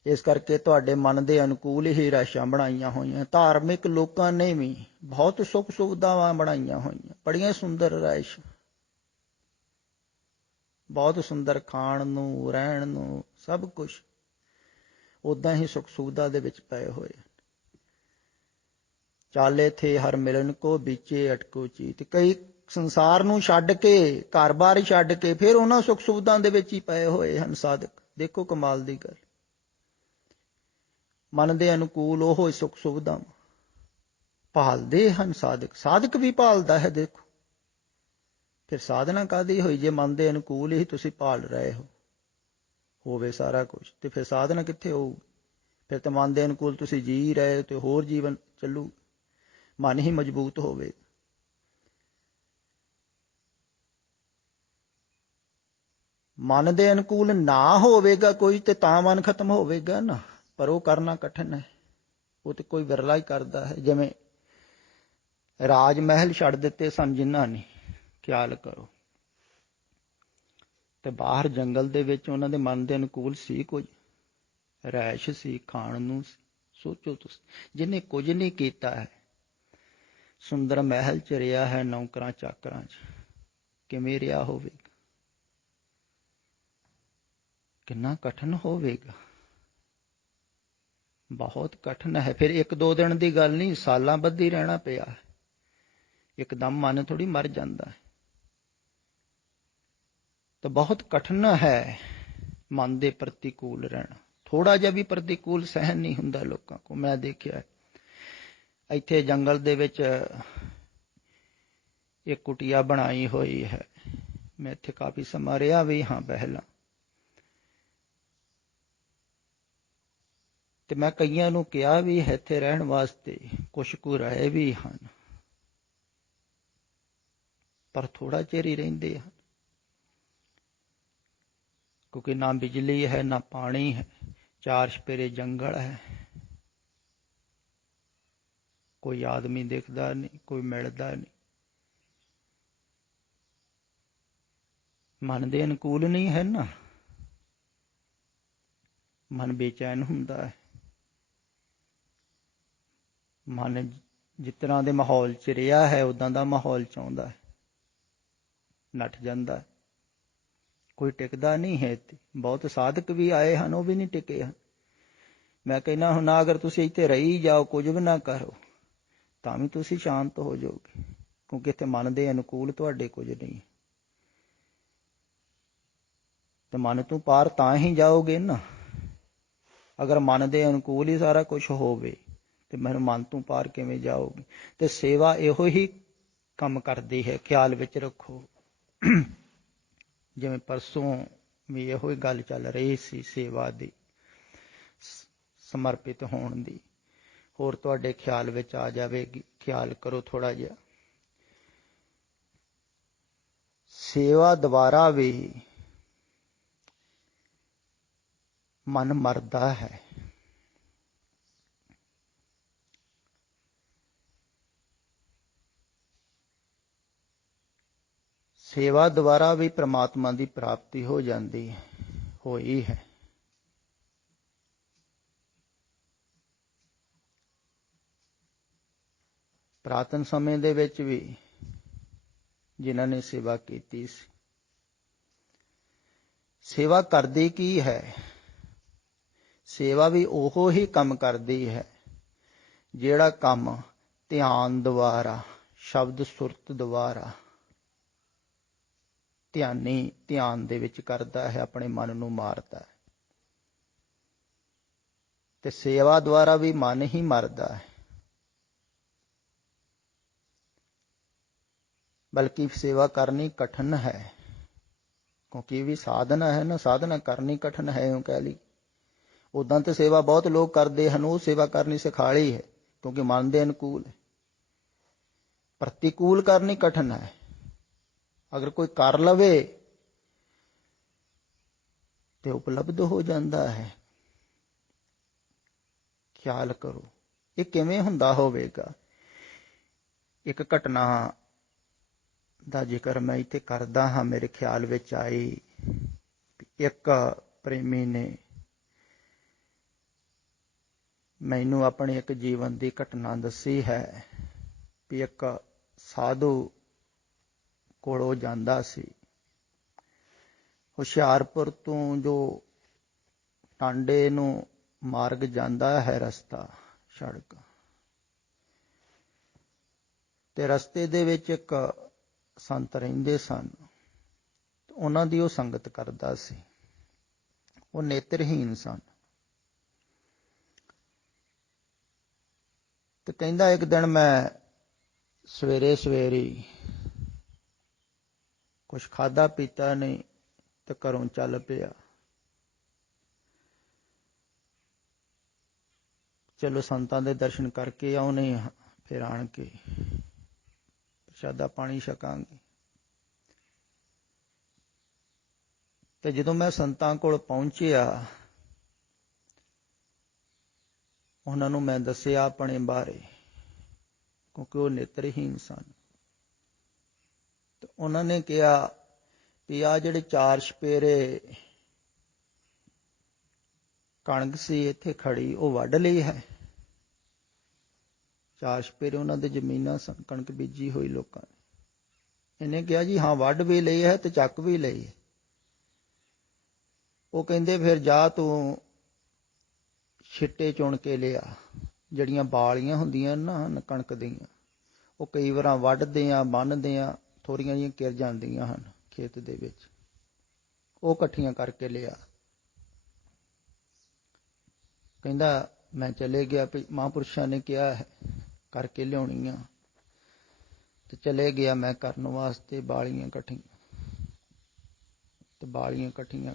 ਇਸ ਕਰਕੇ ਤੁਹਾਡੇ ਮਨ ਦੇ ਅਨੁਕੂਲ ਹੀ ਰਹਿائشਾਂ ਬਣਾਈਆਂ ਹੋਈਆਂ। ਧਾਰਮਿਕ ਲੋਕਾਂ ਨੇ ਵੀ ਬਹੁਤ ਸੁੱਖ ਸੁਵਿਧਾਵਾਂ ਬਣਾਈਆਂ ਹੋਈਆਂ, ਬੜੀਆਂ ਸੁੰਦਰ ਰਹਿائشਾਂ, ਬਹੁਤ ਸੁੰਦਰ ਖਾਣ ਨੂੰ, ਰਹਿਣ ਨੂੰ, ਸਭ ਕੁਝ ਉੱਦਾਂ ਹੀ ਸੁੱਖ ਸੁਵਿਧਾ ਦੇ ਵਿੱਚ ਪਏ ਹੋਏ। ਚਾਲੇ ਥੇ ਹਰ ਮਿਲਨ ਕੋ ਵਿਚੇ ਅਟਕੋ ਚੀਤ। ਕਈ ਸੰਸਾਰ ਨੂੰ ਛੱਡ ਕੇ, ਘਰ-ਬਾਰ ਛੱਡ ਕੇ ਫਿਰ ਉਹਨਾਂ ਸੁੱਖ ਸੁਵਿਧਾ ਦੇ ਵਿੱਚ ਹੀ ਪਏ ਹੋਏ ਹਨ ਸਾਧਕ। ਦੇਖੋ ਕਮਾਲ ਦੀ ਗੱਲ, ਮਨ ਦੇ ਅਨੁਕੂਲ ਉਹ ਸੁੱਖ ਸੁਵਿਧਾ ਭਾਲਦੇ ਹਨ ਸਾਧਕ। ਸਾਧਕ ਵੀ ਭਾਲਦਾ ਹੈ। ਦੇਖੋ ਫਿਰ ਸਾਧਨਾ ਕਾਹਦੀ ਹੋਈ ਜੇ ਮਨ ਦੇ ਅਨੁਕੂਲ ਹੀ ਤੁਸੀਂ ਭਾਲ ਰਹੇ ਹੋਵੇ ਸਾਰਾ ਕੁਝ, ਤੇ ਫਿਰ ਸਾਧਨਾ ਕਿੱਥੇ ਹੋਊ? ਫਿਰ ਤਾਂ ਮਨ ਦੇ ਅਨੁਕੂਲ ਤੁਸੀਂ ਜੀ ਰਹੇ ਹੋ ਤੇ ਹੋਰ ਜੀਵਨ ਚੱਲੂ, ਮਨ ਹੀ ਮਜ਼ਬੂਤ ਹੋਵੇ। ਮਨ ਦੇ ਅਨੁਕੂਲ ਨਾ ਹੋਵੇਗਾ ਕੋਈ ਤੇ ਤਾਂ ਮਨ ਖਤਮ ਹੋਵੇਗਾ ਨਾ, ਪਰ ਉਹ ਕਰਨਾ ਕਠਿਨ ਹੈ। ਉਹ ਤੇ ਕੋਈ ਵਿਰਲਾ ਹੀ ਕਰਦਾ ਹੈ। ਜਿਵੇਂ ਰਾਜ ਮਹਿਲ ਛੱਡ ਦਿੱਤੇ ਸਨ ਜਿਨ੍ਹਾਂ ਨੇ, ਖਿਆਲ ਕਰੋ, ਤੇ ਬਾਹਰ ਜੰਗਲ ਦੇ ਵਿੱਚ ਉਹਨਾਂ ਦੇ ਮਨ ਦੇ ਅਨੁਕੂਲ ਸੀ, ਕੁਝ ਰਹਿائش ਸੀ, ਖਾਣ ਨੂੰ। ਸੋਚੋ ਤੁਸੀਂ, ਜਿਹਨੇ ਕੁਝ ਨਹੀਂ ਕੀਤਾ ਹੈ, ਸੁੰਦਰ ਮਹਿਲ 'ਚ ਰਿਹਾ ਹੈ, ਨੌਕਰਾਂ ਚਾਕਰਾਂ 'ਚ, ਕਿਵੇਂ ਰਿਹਾ ਹੋਵੇਗਾ? ਕਿੰਨਾ ਕਠਿਨ ਹੋਵੇਗਾ, ਬਹੁਤ ਕਠਿਨ ਹੈ। ਫਿਰ ਇੱਕ ਦੋ ਦਿਨ ਦੀ ਗੱਲ ਨਹੀਂ, ਸਾਲਾਂ ਬੱਧੀ ਰਹਿਣਾ ਪਿਆ। ਇੱਕਦਮ ਮਨ ਥੋੜ੍ਹੀ ਮਰ ਜਾਂਦਾ ਹੈ। ਤਾਂ ਬਹੁਤ ਕਠਿਨ ਹੈ ਮਨ ਦੇ ਪ੍ਰਤੀਕੂਲ ਰਹਿਣਾ। ਥੋੜ੍ਹਾ ਜਿਹਾ ਵੀ ਪ੍ਰਤੀਕੂਲ ਸਹਿਣ ਨਹੀਂ ਹੁੰਦਾ ਲੋਕਾਂ ਕੋਲ। ਮੈਂ ਦੇਖਿਆ ਇੱਥੇ ਜੰਗਲ ਦੇ ਵਿੱਚ ਇੱਕ ਕੁਟੀਆ ਬਣਾਈ ਹੋਈ ਹੈ। ਮੈਂ ਇੱਥੇ ਕਾਫੀ ਸਮਾਂ ਰਿਹਾ ਵੀ ਹਾਂ ਪਹਿਲਾਂ, ਤੇ ਮੈਂ ਕਈਆਂ ਨੂੰ ਕਿਹਾ ਵੀ ਹੈ ਇੱਥੇ ਰਹਿਣ ਵਾਸਤੇ, ਕੁਛ ਕੁ ਰਹੇ ਵੀ ਹਨ, ਪਰ ਥੋੜ੍ਹਾ ਚਿਰ ਹੀ ਰਹਿੰਦੇ ਹਨ, ਕਿਉਂਕਿ ਨਾ ਬਿਜਲੀ ਹੈ, ਨਾ ਪਾਣੀ ਹੈ, ਚਾਰ ਚੁਫੇਰੇ ਜੰਗਲ ਹੈ, ਕੋਈ ਆਦਮੀ ਦਿਖਦਾ ਨਹੀਂ, ਕੋਈ ਮਿਲਦਾ ਨਹੀਂ। ਮਨ ਦੇ ਅਨੁਕੂਲ ਨਹੀਂ ਹੈ ਨਾ, ਮਨ ਬੇਚੈਨ ਹੁੰਦਾ ਹੈ। ਮਨ ਜਿਸ ਤਰ੍ਹਾਂ ਦੇ ਮਾਹੌਲ 'ਚ ਰਿਹਾ ਹੈ ਉੱਦਾਂ ਦਾ ਮਾਹੌਲ ਚਾਹੁੰਦਾ ਹੈ, ਨੱਠ ਜਾਂਦਾ ਹੈ, ਕੋਈ ਟਿਕਦਾ ਨਹੀਂ ਹੈ। ਇੱਥੇ ਬਹੁਤ ਸਾਧਕ ਵੀ ਆਏ ਹਨ, ਉਹ ਵੀ ਨਹੀਂ ਟਿਕੇ ਹਨ। ਮੈਂ ਕਹਿੰਦਾ ਹੁਣ ਅਗਰ ਤੁਸੀਂ ਇੱਥੇ ਰਹੀ ਜਾਓ, ਕੁਝ ਵੀ ਨਾ ਕਰੋ, ਤਾਂ ਵੀ ਤੁਸੀਂ ਸ਼ਾਂਤ ਹੋ ਜਾਓਗੇ, ਕਿਉਂਕਿ ਇੱਥੇ ਮਨ ਦੇ ਅਨੁਕੂਲ ਤੁਹਾਡੇ ਕੁਝ ਨਹੀਂ। ਤੇ ਮਨ ਤੋਂ ਪਾਰ ਤਾਂ ਹੀ ਜਾਓਗੇ ਨਾ, ਅਗਰ ਮਨ ਦੇ ਅਨੁਕੂਲ ਹੀ ਸਾਰਾ ਕੁਝ ਹੋਵੇ ਤੇ ਮੈਨੂੰ ਮਨ ਤੋਂ ਪਾਰ ਕਿਵੇਂ ਜਾਓਗੇ? ਤੇ ਸੇਵਾ ਇਹੋ ਹੀ ਕੰਮ ਕਰਦੀ ਹੈ, ਖਿਆਲ ਵਿੱਚ ਰੱਖੋ। ਜਿਵੇਂ ਪਰਸੋਂ ਵੀ ਇਹੋ ਹੀ ਗੱਲ ਚੱਲ ਰਹੀ ਸੀ, ਸੇਵਾ ਦੀ, ਸਮਰਪਿਤ ਹੋਣ ਦੀ। ਹੋਰ ਤੁਹਾਡੇ ਖਿਆਲ ਵਿੱਚ ਆ ਜਾਵੇਗੀ, ਖਿਆਲ ਕਰੋ ਥੋੜ੍ਹਾ ਜਿਹਾ। ਸੇਵਾ ਦੁਆਰਾ ਵੀ ਮਨ ਮਰਦਾ ਹੈ। ਸੇਵਾ ਦੁਆਰਾ ਵੀ ਪ੍ਰਮਾਤਮਾ ਦੀ ਪ੍ਰਾਪਤੀ ਹੋ ਜਾਂਦੀ ਹੈ, ਹੋਈ ਹੈ। ਪ੍ਰਾਤਨ ਸਮੇਂ ਦੇ ਵਿੱਚ ਵੀ ਜਿਨ੍ਹਾਂ ਨੇ ਸੇਵਾ ਕੀਤੀ ਸੀ, ਸੇਵਾ ਕਰਦੀ ਕੀ ਹੈ? ਸੇਵਾ ਵੀ ਉਹੋ ਹੀ ਕੰਮ ਕਰਦੀ ਹੈ ਜਿਹੜਾ ਕੰਮ ਧਿਆਨ ਦੁਆਰਾ, ਸ਼ਬਦ ਸੁਰਤ ਦੁਆਰਾ ਧਿਆਨੀ ਧਿਆਨ ਦੇ ਵਿੱਚ ਕਰਦਾ ਹੈ, ਆਪਣੇ ਮਨ ਨੂੰ ਮਾਰਦਾ ਹੈ। ਤੇ ਸੇਵਾ ਦੁਆਰਾ ਵੀ ਮਨ ਹੀ ਮਰਦਾ ਹੈ, ਬਲਕਿ ਸੇਵਾ ਕਰਨੀ ਕਠਿਨ ਹੈ, ਕਿਉਂਕਿ ਇਹ ਵੀ ਸਾਧਨਾ ਹੈ ਨਾ, ਸਾਧਨਾ ਕਰਨੀ ਕਠਿਨ ਹੈ ਇਉਂ ਕਹਿ ਲਈ। ਉਦਾਂ ਤੇ ਸੇਵਾ ਬਹੁਤ ਲੋਕ ਕਰਦੇ ਹਨ, ਉਹ ਸੇਵਾ ਕਰਨੀ ਸਿਖਾਲੀ ਹੈ ਕਿਉਂਕਿ ਮਨ ਦੇ ਅਨੁਕੂਲ ਹੈ। ਪ੍ਰਤੀਕੂਲ ਕਰਨੀ ਕਠਿਨ ਹੈ। ਅਗਰ ਕੋਈ ਕਰ ਲਵੇ ਤੇ ਉਪਲਬਧ ਹੋ ਜਾਂਦਾ ਹੈ। ਖਿਆਲ ਕਰੋ ਇਹ ਕਿਵੇਂ ਹੁੰਦਾ ਹੋਵੇਗਾ। ਇੱਕ ਘਟਨਾ ਦਾ ਜ਼ਿਕਰ ਮੈਂ ਇੱਥੇ ਕਰਦਾ ਹਾਂ, ਮੇਰੇ ਖਿਆਲ ਵਿੱਚ ਆਈ। ਇੱਕ ਪ੍ਰੇਮੀ ਨੇ ਮੈਨੂੰ ਆਪਣੀ ਇੱਕ ਜੀਵਨ ਦੀ ਘਟਨਾ ਦੱਸੀ ਹੈ ਵੀ ਇੱਕ ਸਾਧੂ ਕੋਲੋਂ ਜਾਂਦਾ ਸੀ। ਹੁਸ਼ਿਆਰਪੁਰ ਤੋਂ ਜੋ ਟਾਂਡੇ ਨੂੰ ਮਾਰਗ ਜਾਂਦਾ ਹੈ, ਰਸਤਾ ਸੜਕ, ਤੇ ਰਸਤੇ ਦੇ ਵਿੱਚ ਇੱਕ ਸੰਤ ਰਹਿੰਦੇ ਸਨ। ਉਹਨਾਂ ਦੀ ਉਹ ਸੰਗਤ ਕਰਦਾ ਸੀ। ਉਹ ਨੇਤਰਹੀਨ ਸਨ। ਤੇ ਕਹਿੰਦਾ ਇੱਕ ਦਿਨ ਮੈਂ ਸਵੇਰੇ ਸਵੇਰੇ ਕੁਛ ਖਾਧਾ ਪੀਤਾ ਨਹੀਂ ਤੇ ਘਰੋਂ ਚੱਲ ਪਿਆ। ਚਲੋ ਸੰਤਾਂ ਦੇ ਦਰਸ਼ਨ ਕਰਕੇ ਆਉਣੇ ਹਾਂ, ਫਿਰ ਆਣ ਕੇ ਪ੍ਰਸ਼ਾਦਾ ਪਾਣੀ ਛਕਾਂਗੇ। ਤੇ ਜਦੋਂ ਮੈਂ ਸੰਤਾਂ ਕੋਲ ਪਹੁੰਚਿਆ, ਉਹਨਾਂ ਨੂੰ ਮੈਂ ਦੱਸਿਆ ਆਪਣੇ ਬਾਰੇ, ਕਿਉਂਕਿ ਉਹ ਨੇਤਰਹੀਨ ਸਨ। ਤੇ ਉਹਨਾਂ ਨੇ ਕਿਹਾ ਵੀ ਆਹ ਜਿਹੜੇ 4 ਛਪੇਰੇ ਕਣਕ ਸੀ ਇੱਥੇ ਖੜੀ, ਉਹ ਵੱਢ ਲਈ ਹੈ। 4 ਛਪੇਰੇ ਉਹਨਾਂ ਦੇ ਜ਼ਮੀਨਾਂ ਸਨ, ਕਣਕ ਬੀਜੀ ਹੋਈ ਲੋਕਾਂ ਨੇ। ਇਹਨੇ ਕਿਹਾ ਜੀ ਹਾਂ, ਵੱਢ ਵੀ ਲਈ ਹੈ ਤੇ ਚੱਕ ਵੀ ਲਈ ਹੈ। ਉਹ ਕਹਿੰਦੇ ਫਿਰ ਜਾ ਤੂੰ ਛਿੱਟੇ ਚੁਣ ਕੇ ਲਿਆ, ਜਿਹੜੀਆਂ ਬਾਲੀਆਂ ਹੁੰਦੀਆਂ ਨਾ ਕਣਕ ਦੀਆਂ, ਉਹ ਕਈ ਵਾਰਾਂ ਵੱਢਦੇ ਆ, ਬੰਨ੍ਹਦੇ ਆ, ਥੋੜ੍ਹੀਆਂ ਜਿਹੀਆਂ ਕਿਰ ਜਾਂਦੀਆਂ ਹਨ ਖੇਤ ਦੇ ਵਿੱਚ, ਉਹ ਇਕੱਠੀਆਂ ਕਰਕੇ ਲਿਆ। ਕਹਿੰਦਾ ਮੈਂ ਚਲੇ ਗਿਆ, ਵੀ ਮਹਾਂਪੁਰਸ਼ਾਂ ਨੇ ਕਿਹਾ ਹੈ ਕਰਕੇ ਲਿਆਉਣੀਆਂ, ਤੇ ਚਲੇ ਗਿਆ ਮੈਂ ਕਰਨ ਵਾਸਤੇ ਬਾਲੀਆਂ ਇਕੱਠੀਆਂ। ਤੇ ਬਾਲੀਆਂ ਇਕੱਠੀਆਂ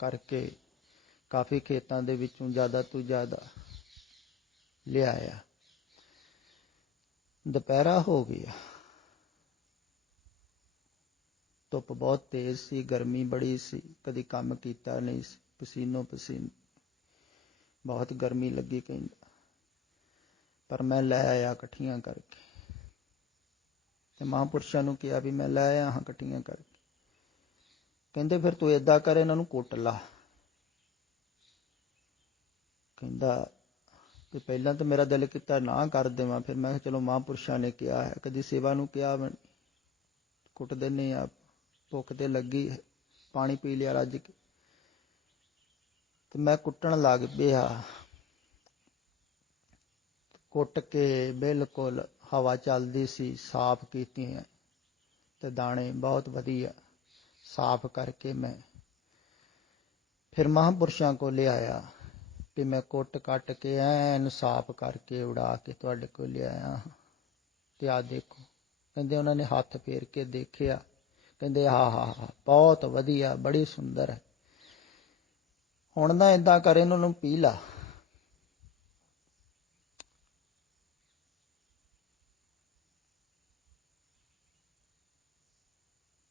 ਕਰਕੇ ਕਾਫੀ ਖੇਤਾਂ ਦੇ ਵਿੱਚੋਂ ਜ਼ਿਆਦਾ ਤੋਂ ਜ਼ਿਆਦਾ ਲਿਆਇਆ। ਦੁਪਹਿਰਾ ਹੋ ਗਿਆ, ਧੁੱਪ ਬਹੁਤ ਤੇਜ਼ ਸੀ, ਗਰਮੀ ਬੜੀ ਸੀ, ਕਦੀ ਕੰਮ ਕੀਤਾ ਨਹੀਂ ਸੀ, ਪਸੀਨੋ ਪਸੀਨ, ਬਹੁਤ ਗਰਮੀ ਲੱਗੀ ਕਹਿੰਦਾ। ਪਰ ਮੈਂ ਲੈ ਆਇਆ ਇਕੱਠੀਆਂ ਕਰਕੇ। ਤੇ ਮਹਾਂਪੁਰਸ਼ਾਂ ਨੂੰ ਕਿਹਾ ਵੀ ਮੈਂ ਲੈ ਆਇਆ ਹਾਂ ਇਕੱਠੀਆਂ ਕਰਕੇ। ਕਹਿੰਦੇ ਫਿਰ ਤੂੰ ਏਦਾਂ ਕਰ, ਇਹਨਾਂ ਨੂੰ ਕੁੱਟ ਲਾ। ਕਹਿੰਦਾ ਕਿ ਪਹਿਲਾਂ ਤਾਂ ਮੇਰਾ ਦਿਲ ਕੀਤਾ ਨਾ ਕਰ ਦੇਵਾਂ, ਫਿਰ ਮੈਂ ਕਿਹਾ ਚਲੋ ਮਹਾਂਪੁਰਸ਼ਾਂ ਨੇ ਕਿਹਾ ਹੈ, ਕਦੀ ਸੇਵਾ ਨੂੰ ਕਿਹਾ ਮੈਂ, ਕੁੱਟ ਦਿੰਦੇ ਆ, ਭੁੱਖ ਤੇ ਲੱਗੀ, ਪਾਣੀ ਪੀ ਲਿਆ ਰੱਜ ਕੇ। ਤੇ ਮੈਂ ਕੁੱਟਣ ਲੱਗ ਪਿਆ। ਕੁੱਟ ਕੇ ਬਿਲਕੁਲ ਹਵਾ ਚੱਲਦੀ ਸੀ, ਸਾਫ਼ ਕੀਤੀਆਂ ਤੇ ਦਾਣੇ ਬਹੁਤ ਵਧੀਆ ਸਾਫ਼ ਕਰਕੇ ਮੈਂ ਫਿਰ ਮਹਾਂਪੁਰਸ਼ਾਂ ਕੋਲ ਲਿਆਇਆ ਕਿ ਮੈਂ ਕੁੱਟ ਕੱਟ ਕੇ ਐਨ ਸਾਫ਼ ਕਰਕੇ ਉਡਾ ਕੇ ਤੁਹਾਡੇ ਕੋਲ ਲਿਆਇਆ। ਤੇ ਆਹ ਦੇਖੋ। ਕਹਿੰਦੇ ਉਹਨਾਂ ਨੇ ਹੱਥ ਫੇਰ ਕੇ ਦੇਖਿਆ, ਕਹਿੰਦੇ ਹਾਂ ਹਾਂ ਹਾਂ, ਬਹੁਤ ਵਧੀਆ, ਬੜੀ ਸੁੰਦਰ ਹੈ। ਹੁਣ ਨਾ ਏਦਾਂ ਕਰ, ਇਹਨਾਂ ਨੂੰ ਪੀ ਲਾ।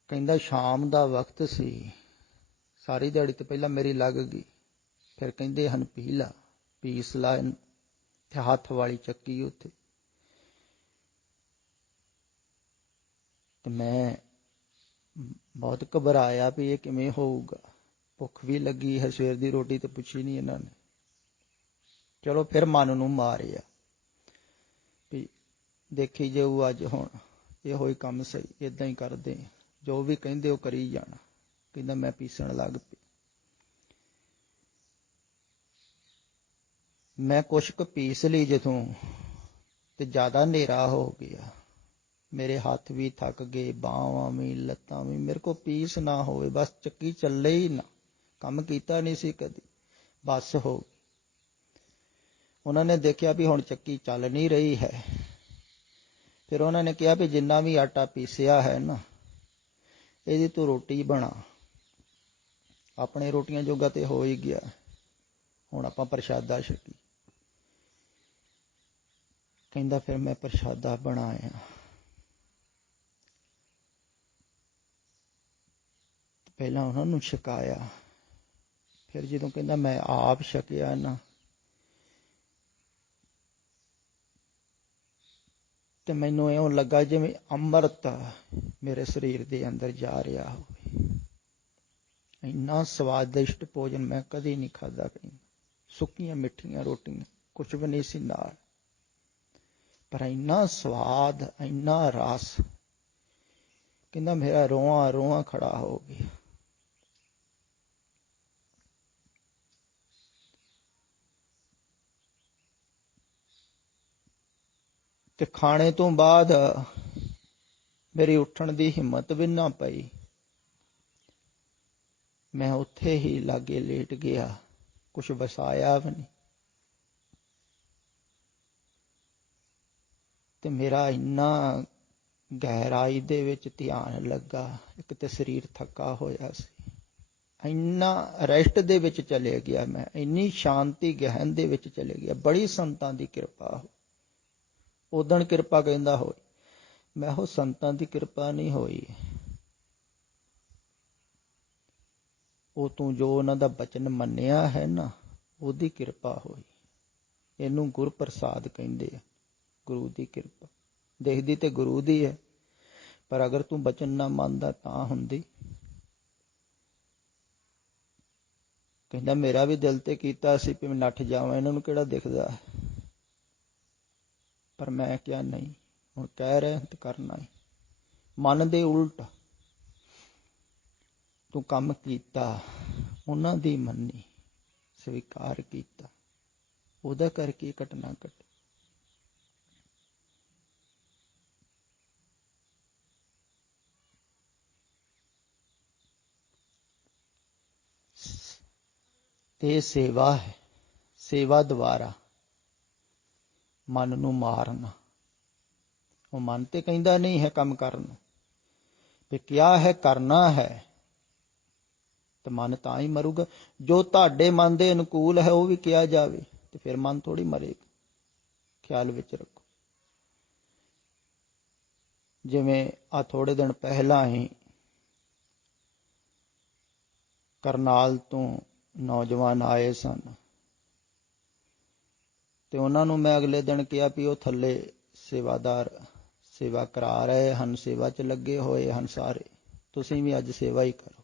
ਕਹਿੰਦਾ ਸ਼ਾਮ ਦਾ ਵਕਤ ਸੀ, ਸਾਰੀ ਦਿਹਾੜੀ ਤੋਂ ਪਹਿਲਾਂ ਮੇਰੀ ਲੱਗ ਗਈ। ਫਿਰ ਕਹਿੰਦੇ ਹਨ ਪੀ ਲਾ, ਪੀਸ ਲਾ ਇਹਨੂੰ। ਤੇ ਹੱਥ ਵਾਲੀ ਚੱਕੀ ਉੱਥੇ, ਤੇ ਮੈਂ ਬਹੁਤ ਘਬਰਾਇਆ ਵੀ ਇਹ ਕਿਵੇਂ ਹੋਊਗਾ। ਭੁੱਖ ਵੀ ਲੱਗੀ ਹੈ, ਸਵੇਰ ਦੀ ਰੋਟੀ ਤੇ ਪੁੱਛੀ ਨਹੀਂ ਇਹਨਾਂ ਨੇ। ਚਲੋ ਫਿਰ ਮਨ ਨੂੰ ਮਾਰਿਆ ਵੀ ਦੇਖੀ ਜਾਊ ਅੱਜ, ਹੁਣ ਇਹੋ ਹੀ ਕੰਮ ਸਹੀ, ਇਦਾਂ ਹੀ ਕਰਦੇ, ਜੋ ਵੀ ਕਹਿੰਦੇ ਉਹ ਕਰੀ ਜਾਣਾ। ਕਹਿੰਦਾ ਮੈਂ ਪੀਸਣ ਲੱਗ ਪਿਆ। ਮੈਂ ਕੁਛ ਕੁ ਪੀਸ ਲਈ ਜਦੋਂ, ਤੇ ਜ਼ਿਆਦਾ ਹਨੇਰਾ ਹੋ ਗਿਆ। ਮੇਰੇ ਹੱਥ ਵੀ ਥੱਕ ਗਏ, ਬਾਹਾਂ ਵੀ, ਲੱਤਾਂ ਵੀ। ਮੇਰੇ ਕੋਲ ਪੀਸ ਨਾ ਹੋਵੇ, ਬਸ ਚੱਕੀ ਚੱਲੇ ਹੀ ਨਾ। ਕੰਮ ਕੀਤਾ ਨਹੀਂ ਸੀ ਕਦੀ, ਬਸ ਹੋ ਗਈ। ਉਹਨਾਂ ਨੇ ਦੇਖਿਆ ਵੀ ਹੁਣ ਚੱਕੀ ਚੱਲ ਨਹੀਂ ਰਹੀ ਹੈ। ਫਿਰ ਉਹਨਾਂ ਨੇ ਕਿਹਾ ਵੀ ਜਿੰਨਾ ਵੀ ਆਟਾ ਪੀਸਿਆ ਹੈ ਨਾ, ਇਹਦੀ ਤੂੰ ਰੋਟੀ ਬਣਾ। ਆਪਣੇ ਰੋਟੀਆਂ ਜੋਗਾ ਤੇ ਹੋ ਹੀ ਗਿਆ, ਹੁਣ ਆਪਾਂ ਪ੍ਰਸ਼ਾਦਾ ਛਕੀ। ਕਹਿੰਦਾ ਫਿਰ ਮੈਂ ਪ੍ਰਸ਼ਾਦਾ ਬਣਾਇਆ। ਪਹਿਲਾਂ ਉਹਨਾਂ ਨੂੰ ਛਕਾਇਆ, ਫਿਰ ਜਦੋਂ ਕਹਿੰਦਾ ਮੈਂ ਆਪ ਛਕਿਆ ਨਾ, ਤੇ ਮੈਨੂੰ ਇਉਂ ਲੱਗਾ ਜਿਵੇਂ ਅੰਮ੍ਰਿਤ ਮੇਰੇ ਸਰੀਰ ਦੇ ਅੰਦਰ ਜਾ ਰਿਹਾ ਹੋਵੇ। ਇੰਨਾ ਸਵਾਦਿਸ਼ਟ ਭੋਜਨ ਮੈਂ ਕਦੇ ਨਹੀਂ ਖਾਧਾ। ਸੁੱਕੀਆਂ ਮਿੱਠੀਆਂ ਰੋਟੀਆਂ, ਕੁਛ ਵੀ ਨਹੀਂ ਸੀ ਨਾਲ, ਪਰ ਇੰਨਾ ਸਵਾਦ, ਇੰਨਾ ਰਸ। ਕਹਿੰਦਾ ਮੇਰਾ ਰੋਆਂ ਰੋਆਂ ਖੜਾ ਹੋ ਗਿਆ। ਤੇ ਖਾਣੇ ਤੋਂ ਬਾਅਦ ਮੇਰੀ ਉੱਠਣ ਦੀ ਹਿੰਮਤ ਵੀ ਨਾ ਪਈ। ਮੈਂ ਉੱਥੇ ਹੀ ਲਾਗੇ ਲੇਟ ਗਿਆ, ਕੁਛ ਵਸਾਇਆ ਵੀ ਨਹੀਂ। ਤੇ ਮੇਰਾ ਇੰਨਾ ਗਹਿਰਾਈ ਦੇ ਵਿੱਚ ਧਿਆਨ ਲੱਗਾ। ਇੱਕ ਤੇ ਸਰੀਰ ਥੱਕਾ ਹੋਇਆ ਸੀ, ਇੰਨਾ ਰੈਸਟ ਦੇ ਵਿੱਚ ਚਲੇ ਗਿਆ ਮੈਂ, ਇੰਨੀ ਸ਼ਾਂਤੀ ਗਹਿਨ ਦੇ ਵਿੱਚ ਚਲੇ ਗਿਆ। ਬੜੀ ਸੰਤਾਂ ਦੀ ਕਿਰਪਾ ਹੋ। ਉਦਣ ਕਿਰਪਾ ਕਹਿੰਦਾ ਹੋਈ, ਮੈਂ ਉਹ ਸੰਤਾਂ ਦੀ ਕਿਰਪਾ ਨਹੀਂ ਹੋਈ, ਉਹ ਤੂੰ ਜੋ ਉਹਨਾਂ ਦਾ ਬਚਨ ਮੰਨਿਆ ਹੈ ਨਾ, ਉਹਦੀ ਕਿਰਪਾ ਹੋਈ। ਇਹਨੂੰ ਗੁਰ ਪ੍ਰਸਾਦ ਕਹਿੰਦੇ ਆ, ਗੁਰੂ ਦੀ ਕਿਰਪਾ। ਦੇਖਦੀ ਤੇ ਗੁਰੂ ਦੀ ਹੈ, ਪਰ ਅਗਰ ਤੂੰ ਬਚਨ ਨਾ ਮੰਨਦਾ ਤਾਂ ਹੁੰਦੀ। ਕਹਿੰਦਾ ਮੇਰਾ ਵੀ ਦਿਲ ਤੇ ਕੀਤਾ ਸੀ ਵੀ ਮੈਂ ਨੱਠ ਜਾਵਾਂ, ਇਹਨਾਂ ਨੂੰ ਕਿਹੜਾ ਦਿਖਦਾ, ਪਰ ਮੈਂ ਕਿਹਾ ਨਹੀਂ, ਹੁਣ ਕਹਿ ਰਹੇ ਤੇ ਕਰਨਾ ਹੀ। ਮਨ ਦੇ ਉਲਟ ਤੂੰ ਕੰਮ ਕੀਤਾ, ਉਹਨਾਂ ਦੀ ਮੰਨੀ, ਸਵੀਕਾਰ ਕੀਤਾ, ਉਹਦਾ ਕਰਕੇ ਘਟਨਾ ਘਟੀ। ਇਹ ਸੇਵਾ ਹੈ, ਸੇਵਾ ਦੁਆਰਾ ਮਨ ਨੂੰ ਮਾਰਨਾ। ਉਹ ਮਨ ਤੇ ਕਹਿੰਦਾ ਨਹੀਂ ਹੈ ਕੰਮ ਕਰਨ ਨੂੰ, ਵੀ ਕਿਆ ਹੈ ਕਰਨਾ ਹੈ, ਤੇ ਮਨ ਤਾਂ ਹੀ ਮਰੂਗਾ। ਜੋ ਤੁਹਾਡੇ ਮਨ ਦੇ ਅਨੁਕੂਲ ਹੈ ਉਹ ਵੀ ਕਿਹਾ ਜਾਵੇ, ਤੇ ਫਿਰ ਮਨ ਥੋੜੀ ਮਰੇਗਾ। ਖਿਆਲ ਵਿੱਚ ਰੱਖੋ। ਜਿਵੇਂ ਆ ਥੋੜੇ ਦਿਨ ਪਹਿਲਾਂ ਹੀ ਕਰਨਾਲ ਤੋਂ ਨੌਜਵਾਨ ਆਏ ਸਨ, ਤੇ ਉਹਨਾਂ ਨੂੰ ਮੈਂ ਅਗਲੇ ਦਿਨ ਕਿਹਾ ਵੀ ਉਹ ਥੱਲੇ ਸੇਵਾਦਾਰ ਸੇਵਾ ਕਰਾ ਰਹੇ ਹਨ, ਸੇਵਾ 'ਚ ਲੱਗੇ ਹੋਏ ਹਨ ਸਾਰੇ, ਤੁਸੀਂ ਵੀ ਅੱਜ ਸੇਵਾ ਹੀ ਕਰੋ।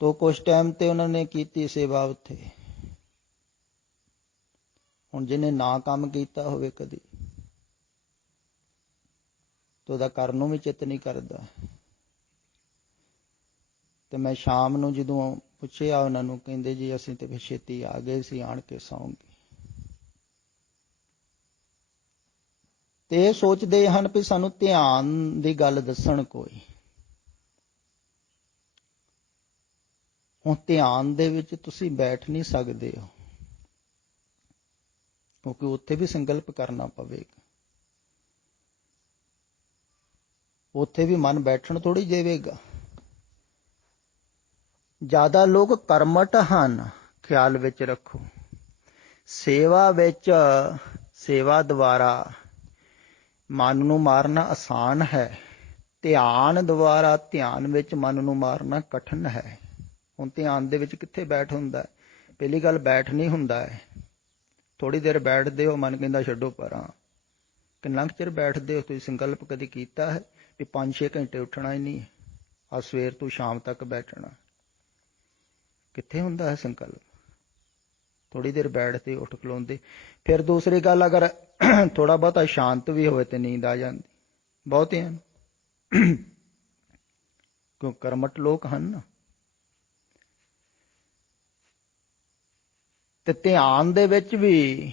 ਤੋ ਕੁਛ ਟਾਈਮ ਤੇ ਉਹਨਾਂ ਨੇ ਕੀਤੀ ਸੇਵਾ ਉੱਥੇ। ਹੁਣ ਜਿਹਨੇ ਨਾ ਕੰਮ ਕੀਤਾ ਹੋਵੇ ਕਦੀ, ਤੇ ਉਹਦਾ ਕਰਨ ਨੂੰ ਵੀ ਚਿੱਤ ਨਹੀਂ ਕਰਦਾ। ਤੇ ਮੈਂ ਸ਼ਾਮ ਨੂੰ ਜਦੋਂ ਪੁੱਛਿਆ ਉਹਨਾਂ ਨੂੰ, ਕਹਿੰਦੇ ਜੀ ਅਸੀਂ ਤੇ ਫਿਰ ਛੇਤੀ ਆ ਗਏ ਸੀ, ਆਣ ਕੇ ਸੌਂ ਗਏ। ਤੇ ਇਹ ਸੋਚਦੇ ਹਨ ਵੀ ਸਾਨੂੰ ਧਿਆਨ ਦੀ ਗੱਲ ਦੱਸਣ ਕੋਈ। ਹੁਣ ਧਿਆਨ ਦੇ ਵਿੱਚ ਤੁਸੀਂ ਬੈਠ ਨਹੀਂ ਸਕਦੇ ਹੋ, ਕਿਉਂਕਿ ਉੱਥੇ ਵੀ ਸੰਕਲਪ ਕਰਨਾ ਪਵੇਗਾ। ਉੱਥੇ ਵੀ ਮਨ ਬੈਠਣ ਥੋੜ੍ਹੀ ਦੇਵੇਗਾ। ਜ਼ਿਆਦਾ ਲੋਕ ਕਰਮਟ ਹਨ, ਖਿਆਲ ਵਿੱਚ ਰੱਖੋ। ਸੇਵਾ ਵਿੱਚ, ਸੇਵਾ ਦੁਆਰਾ ਮਨ ਨੂੰ ਮਾਰਨਾ ਆਸਾਨ ਹੈ, ਧਿਆਨ ਦੁਆਰਾ ਧਿਆਨ ਵਿੱਚ ਮਨ ਨੂੰ ਮਾਰਨਾ ਕਠਿਨ ਹੈ। ਹੁਣ ਧਿਆਨ ਦੇ ਵਿੱਚ ਕਿੱਥੇ ਬੈਠ ਹੁੰਦਾ? ਪਹਿਲੀ ਗੱਲ ਬੈਠ ਨਹੀਂ ਹੁੰਦਾ ਹੈ। ਥੋੜ੍ਹੀ ਦੇਰ ਬੈਠਦੇ ਹੋ, ਮਨ ਕਹਿੰਦਾ ਛੱਡੋ ਪਰਾਂ। ਕਿੰਨਾ ਕੁ ਚਿਰ ਬੈਠਦੇ ਹੋ? ਤੁਸੀਂ ਸੰਕਲਪ ਕਦੀ ਕੀਤਾ ਹੈ ਵੀ 5-6 ਘੰਟੇ ਉੱਠਣਾ ਹੀ ਨਹੀਂ, ਆ ਸਵੇਰ ਤੋਂ ਸ਼ਾਮ ਤੱਕ ਬੈਠਣਾ। ਕਿੱਥੇ ਹੁੰਦਾ ਹੈ ਸੰਕਲਪ? ਥੋੜੀ ਦੇਰ ਬੈਠਦੇ, ਉੱਠ ਖਲੋਂਦੇ। ਫਿਰ ਦੂਸਰੀ ਗੱਲ, ਅਗਰ ਥੋੜਾ ਬਹੁਤਾ ਸ਼ਾਂਤ ਵੀ ਹੋਵੇ ਤੇ ਨੀਂਦ ਆ ਜਾਂਦੀ ਬਹੁਤਿਆਂ ਨੂੰ, ਕਿਉਂ ਕਰਮਟ ਲੋਕ ਹਨ ਨਾ। ਤੇ ਧਿਆਨ ਦੇ ਵਿੱਚ ਵੀ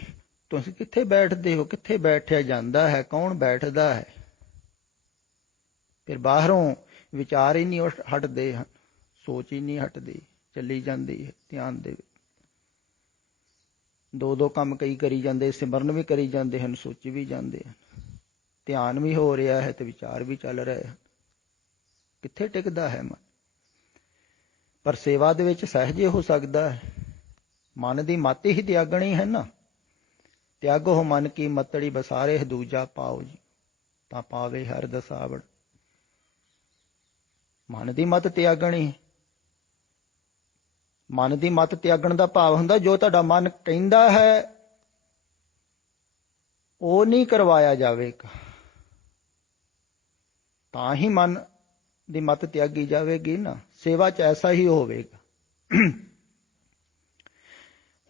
ਤੁਸੀਂ ਕਿੱਥੇ ਬੈਠਦੇ ਹੋ, ਕਿੱਥੇ ਬੈਠਿਆ ਜਾਂਦਾ ਹੈ, ਕੌਣ ਬੈਠਦਾ ਹੈ? ਫਿਰ ਬਾਹਰੋਂ ਵਿਚਾਰ ਹੀ ਨਹੀਂ ਹਟਦੇ ਹਨ, ਸੋਚ ਹੀ ਨਹੀਂ ਹਟਦੀ, ਚੱਲੀ ਜਾਂਦੀ ਹੈ ਧਿਆਨ ਦੇ ਵਿੱਚ। ਦੋ ਕੰਮ ਕਰੀ ਜਾਂਦੇ, ਸਿਮਰਨ ਵੀ ਕਰੀ ਜਾਂਦੇ ਹਨ, ਸੋਚੀ ਵੀ ਜਾਂਦੇ ਹਨ, ਧਿਆਨ ਵੀ ਹੋ ਰਿਹਾ ਹੈ ਤੇ ਵਿਚਾਰ ਵੀ ਚੱਲ ਰਹੇ ਹਨ। ਕਿੱਥੇ ਟਿਕਦਾ ਹੈ ਮਨ? ਪਰ ਸੇਵਾ ਦੇ ਵਿੱਚ ਸਹਿਜੇ ਹੋ ਸਕਦਾ ਹੈ। ਮਨ ਦੀ ਮਤ ਹੀ ਤਿਆਗਣੀ ਹੈ ਨਾ। ਤਿਆਗੋ ਮਨ ਕੀ ਮਤੜੀ ਬਸਾਰੇ ਦੂਜਾ ਪਾਓ ਜੀ, ਤਾਂ ਪਾਵੇ ਹਰ ਦਸਾਵੜ। ਮਨ ਦੀ ਮਤ ਤਿਆਗਣੀ। ਮਨ ਦੀ ਮਤ ਤਿਆਗਣ ਦਾ ਭਾਵ ਹੁੰਦਾ ਜੋ ਤੁਹਾਡਾ ਮਨ ਕਹਿੰਦਾ ਹੈ ਉਹ ਨਹੀਂ ਕਰਵਾਇਆ ਜਾਵੇਗਾ, ਤਾਂ ਹੀ ਮਨ ਦੀ ਮਤ ਤਿਆਗੀ ਜਾਵੇਗੀ ਨਾ। ਸੇਵਾ 'ਚ ਐਸਾ ਹੀ ਹੋਵੇਗਾ।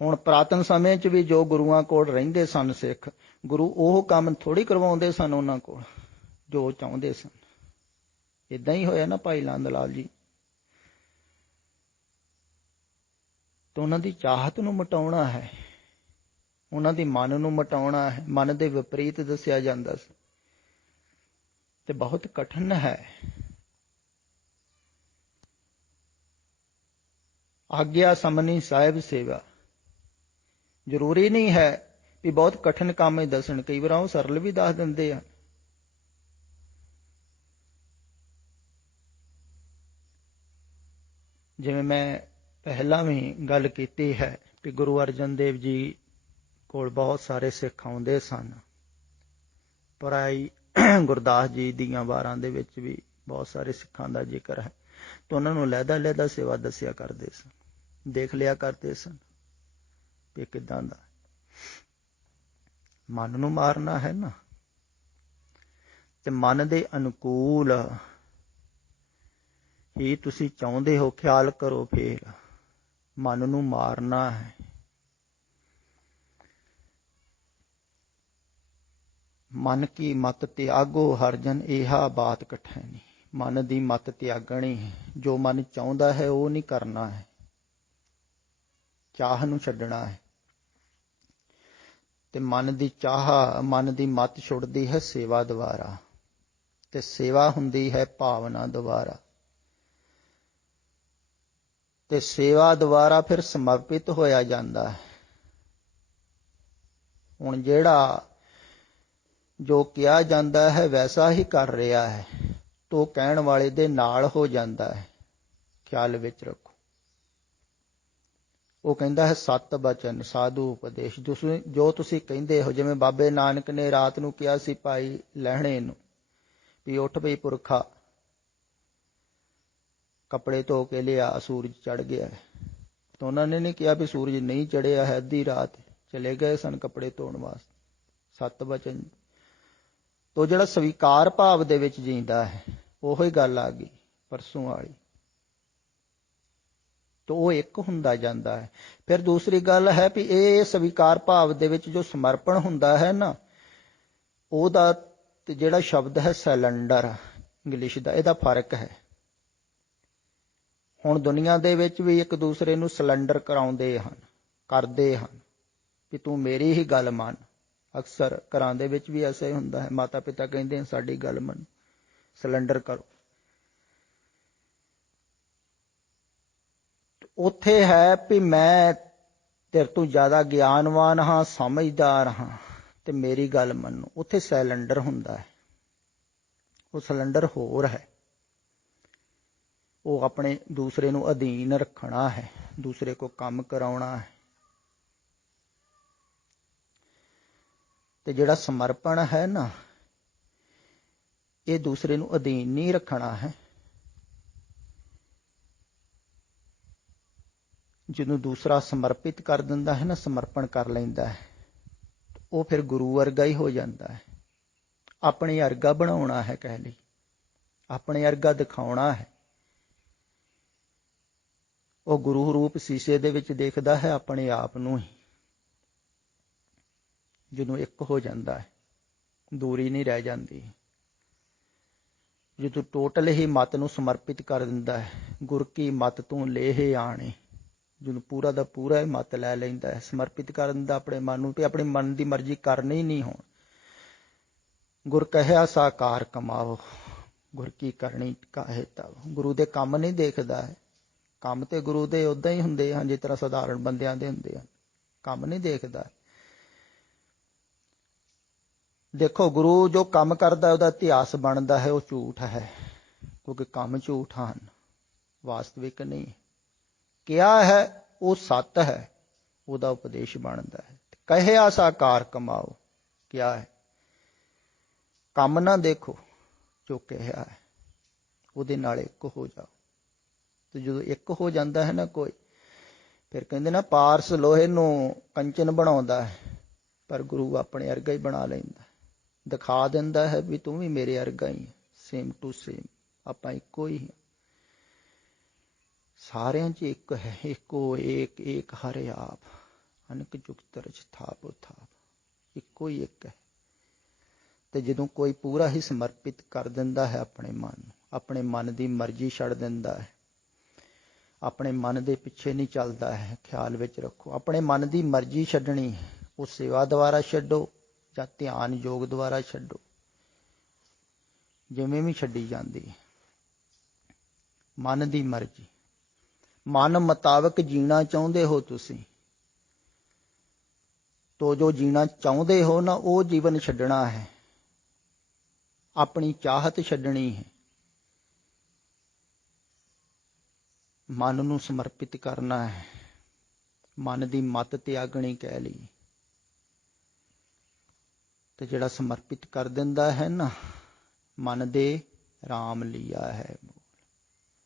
ਹੁਣ ਪੁਰਾਤਨ ਸਮੇਂ 'ਚ ਵੀ ਜੋ ਗੁਰੂਆਂ ਕੋਲ ਰਹਿੰਦੇ ਸਨ ਸਿੱਖ, ਗੁਰੂ ਉਹ ਕੰਮ ਥੋੜ੍ਹੀ ਕਰਵਾਉਂਦੇ ਸਨ ਉਹਨਾਂ ਕੋਲ ਜੋ ਚਾਹੁੰਦੇ ਸਨ। ਇੱਦਾਂ ਹੀ ਹੋਇਆ ਨਾ ਭਾਈ ਨੰਦ ਲਾਲ ਜੀ। ਤਾਂ ਉਹਨਾਂ ਦੀ ਚਾਹਤ ਨੂੰ ਮਿਟਾਉਣਾ ਹੈ, ਉਹਨਾਂ ਦੀ ਮਨ ਨੂੰ ਮਿਟਾਉਣਾ ਹੈ। ਮਨ ਦੇ ਵਿਪਰੀਤ ਦੱਸਿਆ ਜਾਂਦਾ ਸੀ ਤੇ ਬਹੁਤ ਕਠਿਨ ਹੈ। ਆਗਿਆ ਸਮਨੀ ਸਾਹਿਬ ਸੇਵਾ। ਜ਼ਰੂਰੀ ਨਹੀਂ ਹੈ ਵੀ ਬਹੁਤ ਕਠਿਨ ਕੰਮ ਹੀ ਦੱਸਣ, ਕਈ ਵਾਰ ਉਹ ਸਰਲ ਵੀ ਦੱਸ ਦਿੰਦੇ ਆ। ਜਿਵੇਂ ਮੈਂ ਪਹਿਲਾਂ ਵੀ ਗੱਲ ਕੀਤੀ ਹੈ ਕਿ ਗੁਰੂ ਅਰਜਨ ਦੇਵ ਜੀ ਕੋਲ ਬਹੁਤ ਸਾਰੇ ਸਿੱਖ ਆਉਂਦੇ ਸਨ। ਪਰਾਈ ਗੁਰਦਾਸ ਜੀ ਦੀਆਂ ਵਾਰਾਂ ਦੇ ਵਿੱਚ ਵੀ ਬਹੁਤ ਸਾਰੇ ਸਿੱਖਾਂ ਦਾ ਜ਼ਿਕਰ ਹੈ। ਤਾਂ ਉਹਨਾਂ ਨੂੰ ਲਹਿਦਾ ਸੇਵਾ ਦੱਸਿਆ ਕਰਦੇ ਸਨ, ਦੇਖ ਲਿਆ ਕਰਦੇ ਸਨ ਕਿ ਕਿੱਦਾਂ ਦਾ ਮਨ ਨੂੰ ਮਾਰਨਾ ਹੈ ਨਾ। ਤੇ ਮਨ ਦੇ ਅਨੁਕੂਲ ਹੀ ਤੁਸੀਂ ਚਾਹੁੰਦੇ ਹੋ, ਖਿਆਲ ਕਰੋ। ਫੇਰ ਮਨ ਨੂੰ ਮਾਰਨਾ ਹੈ। ਮਨ ਕੀ ਮਤ ਤਿਆਗੋ ਹਰਜਨ ਇਹਾ ਬਾਤ ਕਠੈਨੀ। ਮਨ ਦੀ ਮਤ ਤਿਆਗਣੀ ਹੈ। ਜੋ ਮਨ ਚਾਹੁੰਦਾ ਹੈ ਉਹ ਨਹੀਂ ਕਰਨਾ ਹੈ, ਚਾਹ ਨੂੰ ਛੱਡਣਾ ਹੈ। ਤੇ ਮਨ ਦੀ ਚਾਹ, ਮਨ ਦੀ ਮਤ ਛੁੱਟਦੀ ਹੈ ਸੇਵਾ ਦੁਆਰਾ, ਤੇ ਸੇਵਾ ਹੁੰਦੀ ਹੈ ਭਾਵਨਾ ਦੁਆਰਾ, ਤੇ ਸੇਵਾ ਦੁਆਰਾ ਫਿਰ ਸਮਰਪਿਤ ਹੋਇਆ ਜਾਂਦਾ ਹੈ। ਹੁਣ ਜਿਹੜਾ ਜੋ ਕਿਹਾ ਜਾਂਦਾ ਹੈ ਵੈਸਾ ਹੀ ਕਰ ਰਿਹਾ ਹੈ, ਤੋ ਕਹਿਣ ਵਾਲੇ ਦੇ ਨਾਲ ਹੋ ਜਾਂਦਾ ਹੈ। ਖਿਆਲ ਵਿੱਚ ਰੱਖੋ। ਉਹ ਕਹਿੰਦਾ ਹੈ ਸਤ ਬਚਨ ਸਾਧੂ ਉਪਦੇਸ਼। ਜੋ ਤੁਸੀਂ ਕਹਿੰਦੇ ਹੋ, ਜਿਵੇਂ ਬਾਬੇ ਨਾਨਕ ਨੇ ਰਾਤ ਨੂੰ ਕਿਹਾ ਸੀ ਭਾਈ ਲਹਿਣੇ ਨੂੰ ਵੀ ਉੱਠ ਬਈ ਪੁਰਖਾ, ਕੱਪੜੇ ਧੋ ਕੇ ਲਿਆ, ਸੂਰਜ ਚੜ੍ਹ ਗਿਆ ਹੈ। ਤਾਂ ਉਹਨਾਂ ਨੇ ਨਹੀਂ ਕਿਹਾ ਵੀ ਸੂਰਜ ਨਹੀਂ ਚੜ੍ਹਿਆ ਹੈ, ਅੱਧੀ ਰਾਤ ਚਲੇ ਗਏ ਸਨ ਕੱਪੜੇ ਧੋਣ ਵਾਸਤੇ। ਸਤ ਬਚਨ ਤੋਂ ਜਿਹੜਾ ਸਵੀਕਾਰ ਭਾਵ ਦੇ ਵਿੱਚ ਜੀਂਦਾ ਹੈ, ਉਹੀ ਗੱਲ ਆ ਗਈ ਪਰਸੋਂ ਵਾਲੀ। ਤਾਂ ਉਹ ਇੱਕ ਹੁੰਦਾ ਜਾਂਦਾ ਹੈ। ਫਿਰ ਦੂਸਰੀ ਗੱਲ ਹੈ ਵੀ ਇਹ ਸਵੀਕਾਰ ਭਾਵ ਦੇ ਵਿੱਚ ਜੋ ਸਮਰਪਣ ਹੁੰਦਾ ਹੈ ਨਾ, ਉਹਦਾ ਤੇ ਜਿਹੜਾ ਸ਼ਬਦ ਹੈ ਸਿਲੰਡਰ ਇੰਗਲਿਸ਼ ਦਾ, ਇਹਦਾ ਫਰਕ ਹੈ। ਹੁਣ ਦੁਨੀਆ ਦੇ ਵਿੱਚ ਵੀ ਇੱਕ ਦੂਸਰੇ ਨੂੰ ਸਿਲੰਡਰ ਕਰਾਉਂਦੇ ਹਨ, ਕਰਦੇ ਹਨ ਵੀ ਤੂੰ ਮੇਰੀ ਹੀ ਗੱਲ ਮੰਨ। ਅਕਸਰ ਘਰਾਂ ਦੇ ਵਿੱਚ ਵੀ ਐਸਾ ਹੀ ਹੁੰਦਾ ਹੈ। ਮਾਤਾ ਪਿਤਾ ਕਹਿੰਦੇ ਹਨ ਸਾਡੀ ਗੱਲ ਮੰਨ, ਸਿਲੰਡਰ ਕਰੋ। ਉੱਥੇ ਹੈ ਵੀ ਮੈਂ ਤੇਰੇ ਤੋਂ ਜ਼ਿਆਦਾ ਗਿਆਨਵਾਨ ਹਾਂ, ਸਮਝਦਾਰ ਹਾਂ, ਤੇ ਮੇਰੀ ਗੱਲ ਮੰਨੋ। ਉੱਥੇ ਸਿਲੰਡਰ ਹੁੰਦਾ ਹੈ। ਉਹ ਸਿਲੰਡਰ ਹੋਰ ਹੈ। ਉਹ ਆਪਣੇ ਦੂਸਰੇ ਨੂੰ ਅਧੀਨ ਰੱਖਣਾ ਹੈ, ਦੂਸਰੇ ਕੋ ਕੰਮ ਕਰਾਉਣਾ ਹੈ। ਤੇ ਜਿਹੜਾ ਸਮਰਪਣ ਹੈ ਨਾ, ਇਹ ਦੂਸਰੇ ਨੂੰ ਅਧੀਨ ਨਹੀਂ ਰੱਖਣਾ ਹੈ। ਜਿਹਨੂੰ ਦੂਸਰਾ ਸਮਰਪਿਤ ਕਰ ਦਿੰਦਾ ਹੈ ਨਾ, ਸਮਰਪਣ ਕਰ ਲੈਂਦਾ ਹੈ, ਉਹ ਫਿਰ ਗੁਰੂ ਵਰਗਾ ਹੀ ਹੋ ਜਾਂਦਾ ਹੈ। ਆਪਣੇ ਵਰਗਾ ਬਣਾਉਣਾ ਹੈ ਕਹਿ ਲਈ। ਆਪਣੇ ਵਰਗਾ ਦਿਖਾਉਣਾ ਹੈ। ਉਹ ਗੁਰੂ ਰੂਪ ਸ਼ੀਸ਼ੇ ਦੇ ਵਿੱਚ ਦੇਖਦਾ ਹੈ ਆਪਣੇ ਆਪ ਨੂੰ ਹੀ, ਜਦੋਂ ਇੱਕ ਹੋ ਜਾਂਦਾ ਹੈ, ਦੂਰੀ ਨਹੀਂ ਰਹਿ ਜਾਂਦੀ। ਜਦੋਂ ਟੋਟਲ ਹੀ ਮਤ ਨੂੰ ਸਮਰਪਿਤ ਕਰ ਦਿੰਦਾ ਹੈ, ਗੁਰ ਕੀ ਮਤ ਤੂੰ ਲੇਹ ਆਣੇ, ਜਦੋਂ ਪੂਰਾ ਦਾ ਪੂਰਾ ਹੀ ਮਤ ਲੈ ਲੈਂਦਾ ਹੈ, ਸਮਰਪਿਤ ਕਰ ਦਿੰਦਾ ਆਪਣੇ ਮਨ ਨੂੰ, ਤੇ ਆਪਣੇ ਮਨ ਦੀ ਮਰਜ਼ੀ ਕਰਨੀ ਨਹੀਂ ਹੋਣ। ਗੁਰ ਕਹਿਆ ਸਾਕਾਰ ਕਮਾਓ, ਗੁਰ ਕੀ ਕਰਨੀ ਕਾਹੇ ਤਬ। ਗੁਰੂ ਦੇ ਕੰਮ ਨਹੀਂ ਦੇਖਦਾ ਹੈ, ਕੰਮ ਤੇ ਗੁਰੂ ਦੇ ਉੱਦਾਂ ਹੀ ਹੁੰਦੇ ਹਨ ਜਿਸ ਤਰ੍ਹਾਂ ਸਧਾਰਨ ਬੰਦਿਆਂ ਦੇ ਹੁੰਦੇ ਹਨ, ਕੰਮ ਨਹੀਂ ਦੇਖਦਾ। ਦੇਖੋ, ਗੁਰੂ ਜੋ ਕੰਮ ਕਰਦਾ ਉਹਦਾ ਇਤਿਹਾਸ ਬਣਦਾ ਹੈ, ਉਹ ਝੂਠ ਹੈ, ਕਿਉਂਕਿ ਕੰਮ ਝੂਠ ਹਨ, ਵਾਸਤਵਿਕ ਨਹੀਂ। ਕਿਹਾ ਹੈ ਉਹ ਸੱਤ ਹੈ, ਉਹਦਾ ਉਪਦੇਸ਼ ਬਣਦਾ ਹੈ। ਕਹਿਆ ਸਾਕਾਰ ਕਮਾਓ, ਕਿਹਾ ਹੈ, ਕੰਮ ਨਾ ਦੇਖੋ, ਜੋ ਕਿਹਾ ਹੈ ਉਹਦੇ ਨਾਲ ਇੱਕ ਹੋ ਜਾਓ। ਤੇ ਜਦੋਂ ਇੱਕ ਹੋ ਜਾਂਦਾ ਹੈ ਨਾ ਕੋਈ, ਫਿਰ ਕਹਿੰਦੇ ਨਾ ਪਾਰਸ ਲੋਹੇ ਨੂੰ ਕੰਚਨ ਬਣਾਉਂਦਾ ਹੈ, ਪਰ ਗੁਰੂ ਆਪਣੇ ਵਰਗਾ ਹੀ ਬਣਾ ਲੈਂਦਾ, ਦਿਖਾ ਦਿੰਦਾ ਹੈ ਵੀ ਤੂੰ ਵੀ ਮੇਰੇ ਵਰਗਾ ਹੀ, ਸੇਮ ਟੂ ਸੇਮ, ਆਪਾਂ ਇੱਕੋ ਹੀ। ਸਾਰਿਆਂ 'ਚ ਇੱਕ ਹੈ, ਇੱਕੋ ਏਕ ਏਕ ਹਰਿ ਆਪ, ਅਨਕ ਜੁਗਤ ਰਚ ਥਾਪੋ ਥਾਪ, ਇੱਕੋ ਹੀ ਇੱਕ ਹੈ। ਤੇ ਜਦੋਂ ਕੋਈ ਪੂਰਾ ਹੀ ਸਮਰਪਿਤ ਕਰ ਦਿੰਦਾ ਹੈ ਆਪਣੇ ਮਨ ਨੂੰ, ਆਪਣੇ ਮਨ ਦੀ ਮਰਜ਼ੀ ਛੱਡ ਦਿੰਦਾ ਹੈ, ਆਪਣੇ ਮਨ ਦੇ ਪਿੱਛੇ ਨਹੀਂ ਚੱਲਦਾ ਹੈ। ਖਿਆਲ ਵਿੱਚ ਰੱਖੋ, ਆਪਣੇ ਮਨ ਦੀ ਮਰਜ਼ੀ ਛੱਡਣੀ, ਉਹ ਸੇਵਾ ਦੁਆਰਾ ਛੱਡੋ ਜਾਂ ਧਿਆਨ ਯੋਗ ਦੁਆਰਾ ਛੱਡੋ, ਜਿਵੇਂ ਵੀ ਛੱਡੀ ਜਾਂਦੀ ਹੈ। ਮਨ ਦੀ ਮਰਜ਼ੀ, ਮਨ ਮੁਤਾਬਕ ਜੀਣਾ ਚਾਹੁੰਦੇ ਹੋ ਤੁਸੀਂ, ਤੋ ਜੋ ਜੀਣਾ ਚਾਹੁੰਦੇ ਹੋ ਨਾ, ਉਹ ਜੀਵਨ ਛੱਡਣਾ ਹੈ, ਆਪਣੀ ਚਾਹਤ ਛੱਡਣੀ ਹੈ, ਮਨ ਨੂੰ ਸਮਰਪਿਤ ਕਰਨਾ ਹੈ, ਮਨ ਦੀ ਮੱਤ ਤਿਆਗਣੀ ਕਹਿ ਲਈ। ਤੇ ਜਿਹੜਾ ਸਮਰਪਿਤ ਕਰ ਦਿੰਦਾ ਹੈ ਨਾ, ਮਨ ਦੇ ਰਾਮ ਲਿਆ ਹੈ,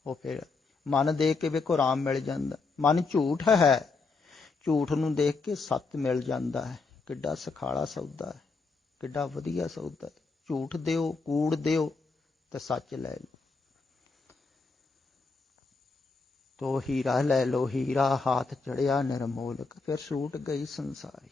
ਉਹ ਫਿਰ ਮਨ ਦੇਖ ਕੇ ਵੇਖੋ ਰਾਮ ਮਿਲ ਜਾਂਦਾ। ਮਨ ਝੂਠ ਹੈ, ਝੂਠ ਨੂੰ ਦੇਖ ਕੇ ਸੱਤ ਮਿਲ ਜਾਂਦਾ ਹੈ। ਕਿੱਡਾ ਸਖਾਲਾ ਸੌਦਾ ਹੈ, ਕਿੱਡਾ ਵਧੀਆ ਸੌਦਾ ਹੈ। ਝੂਠ ਦਿਓ, ਕੂੜ ਦਿਓ ਤੇ ਸੱਚ ਲੈ ਲਓ। ਤੋ ਹੀਰਾ ਲੈ ਲਓ, ਹੀਰਾ ਹਾਥ ਚੜਿਆ ਨਿਰਮੋਲਕ, ਫਿਰ ਛੂਟ ਗਈ ਸੰਸਾਰੀ।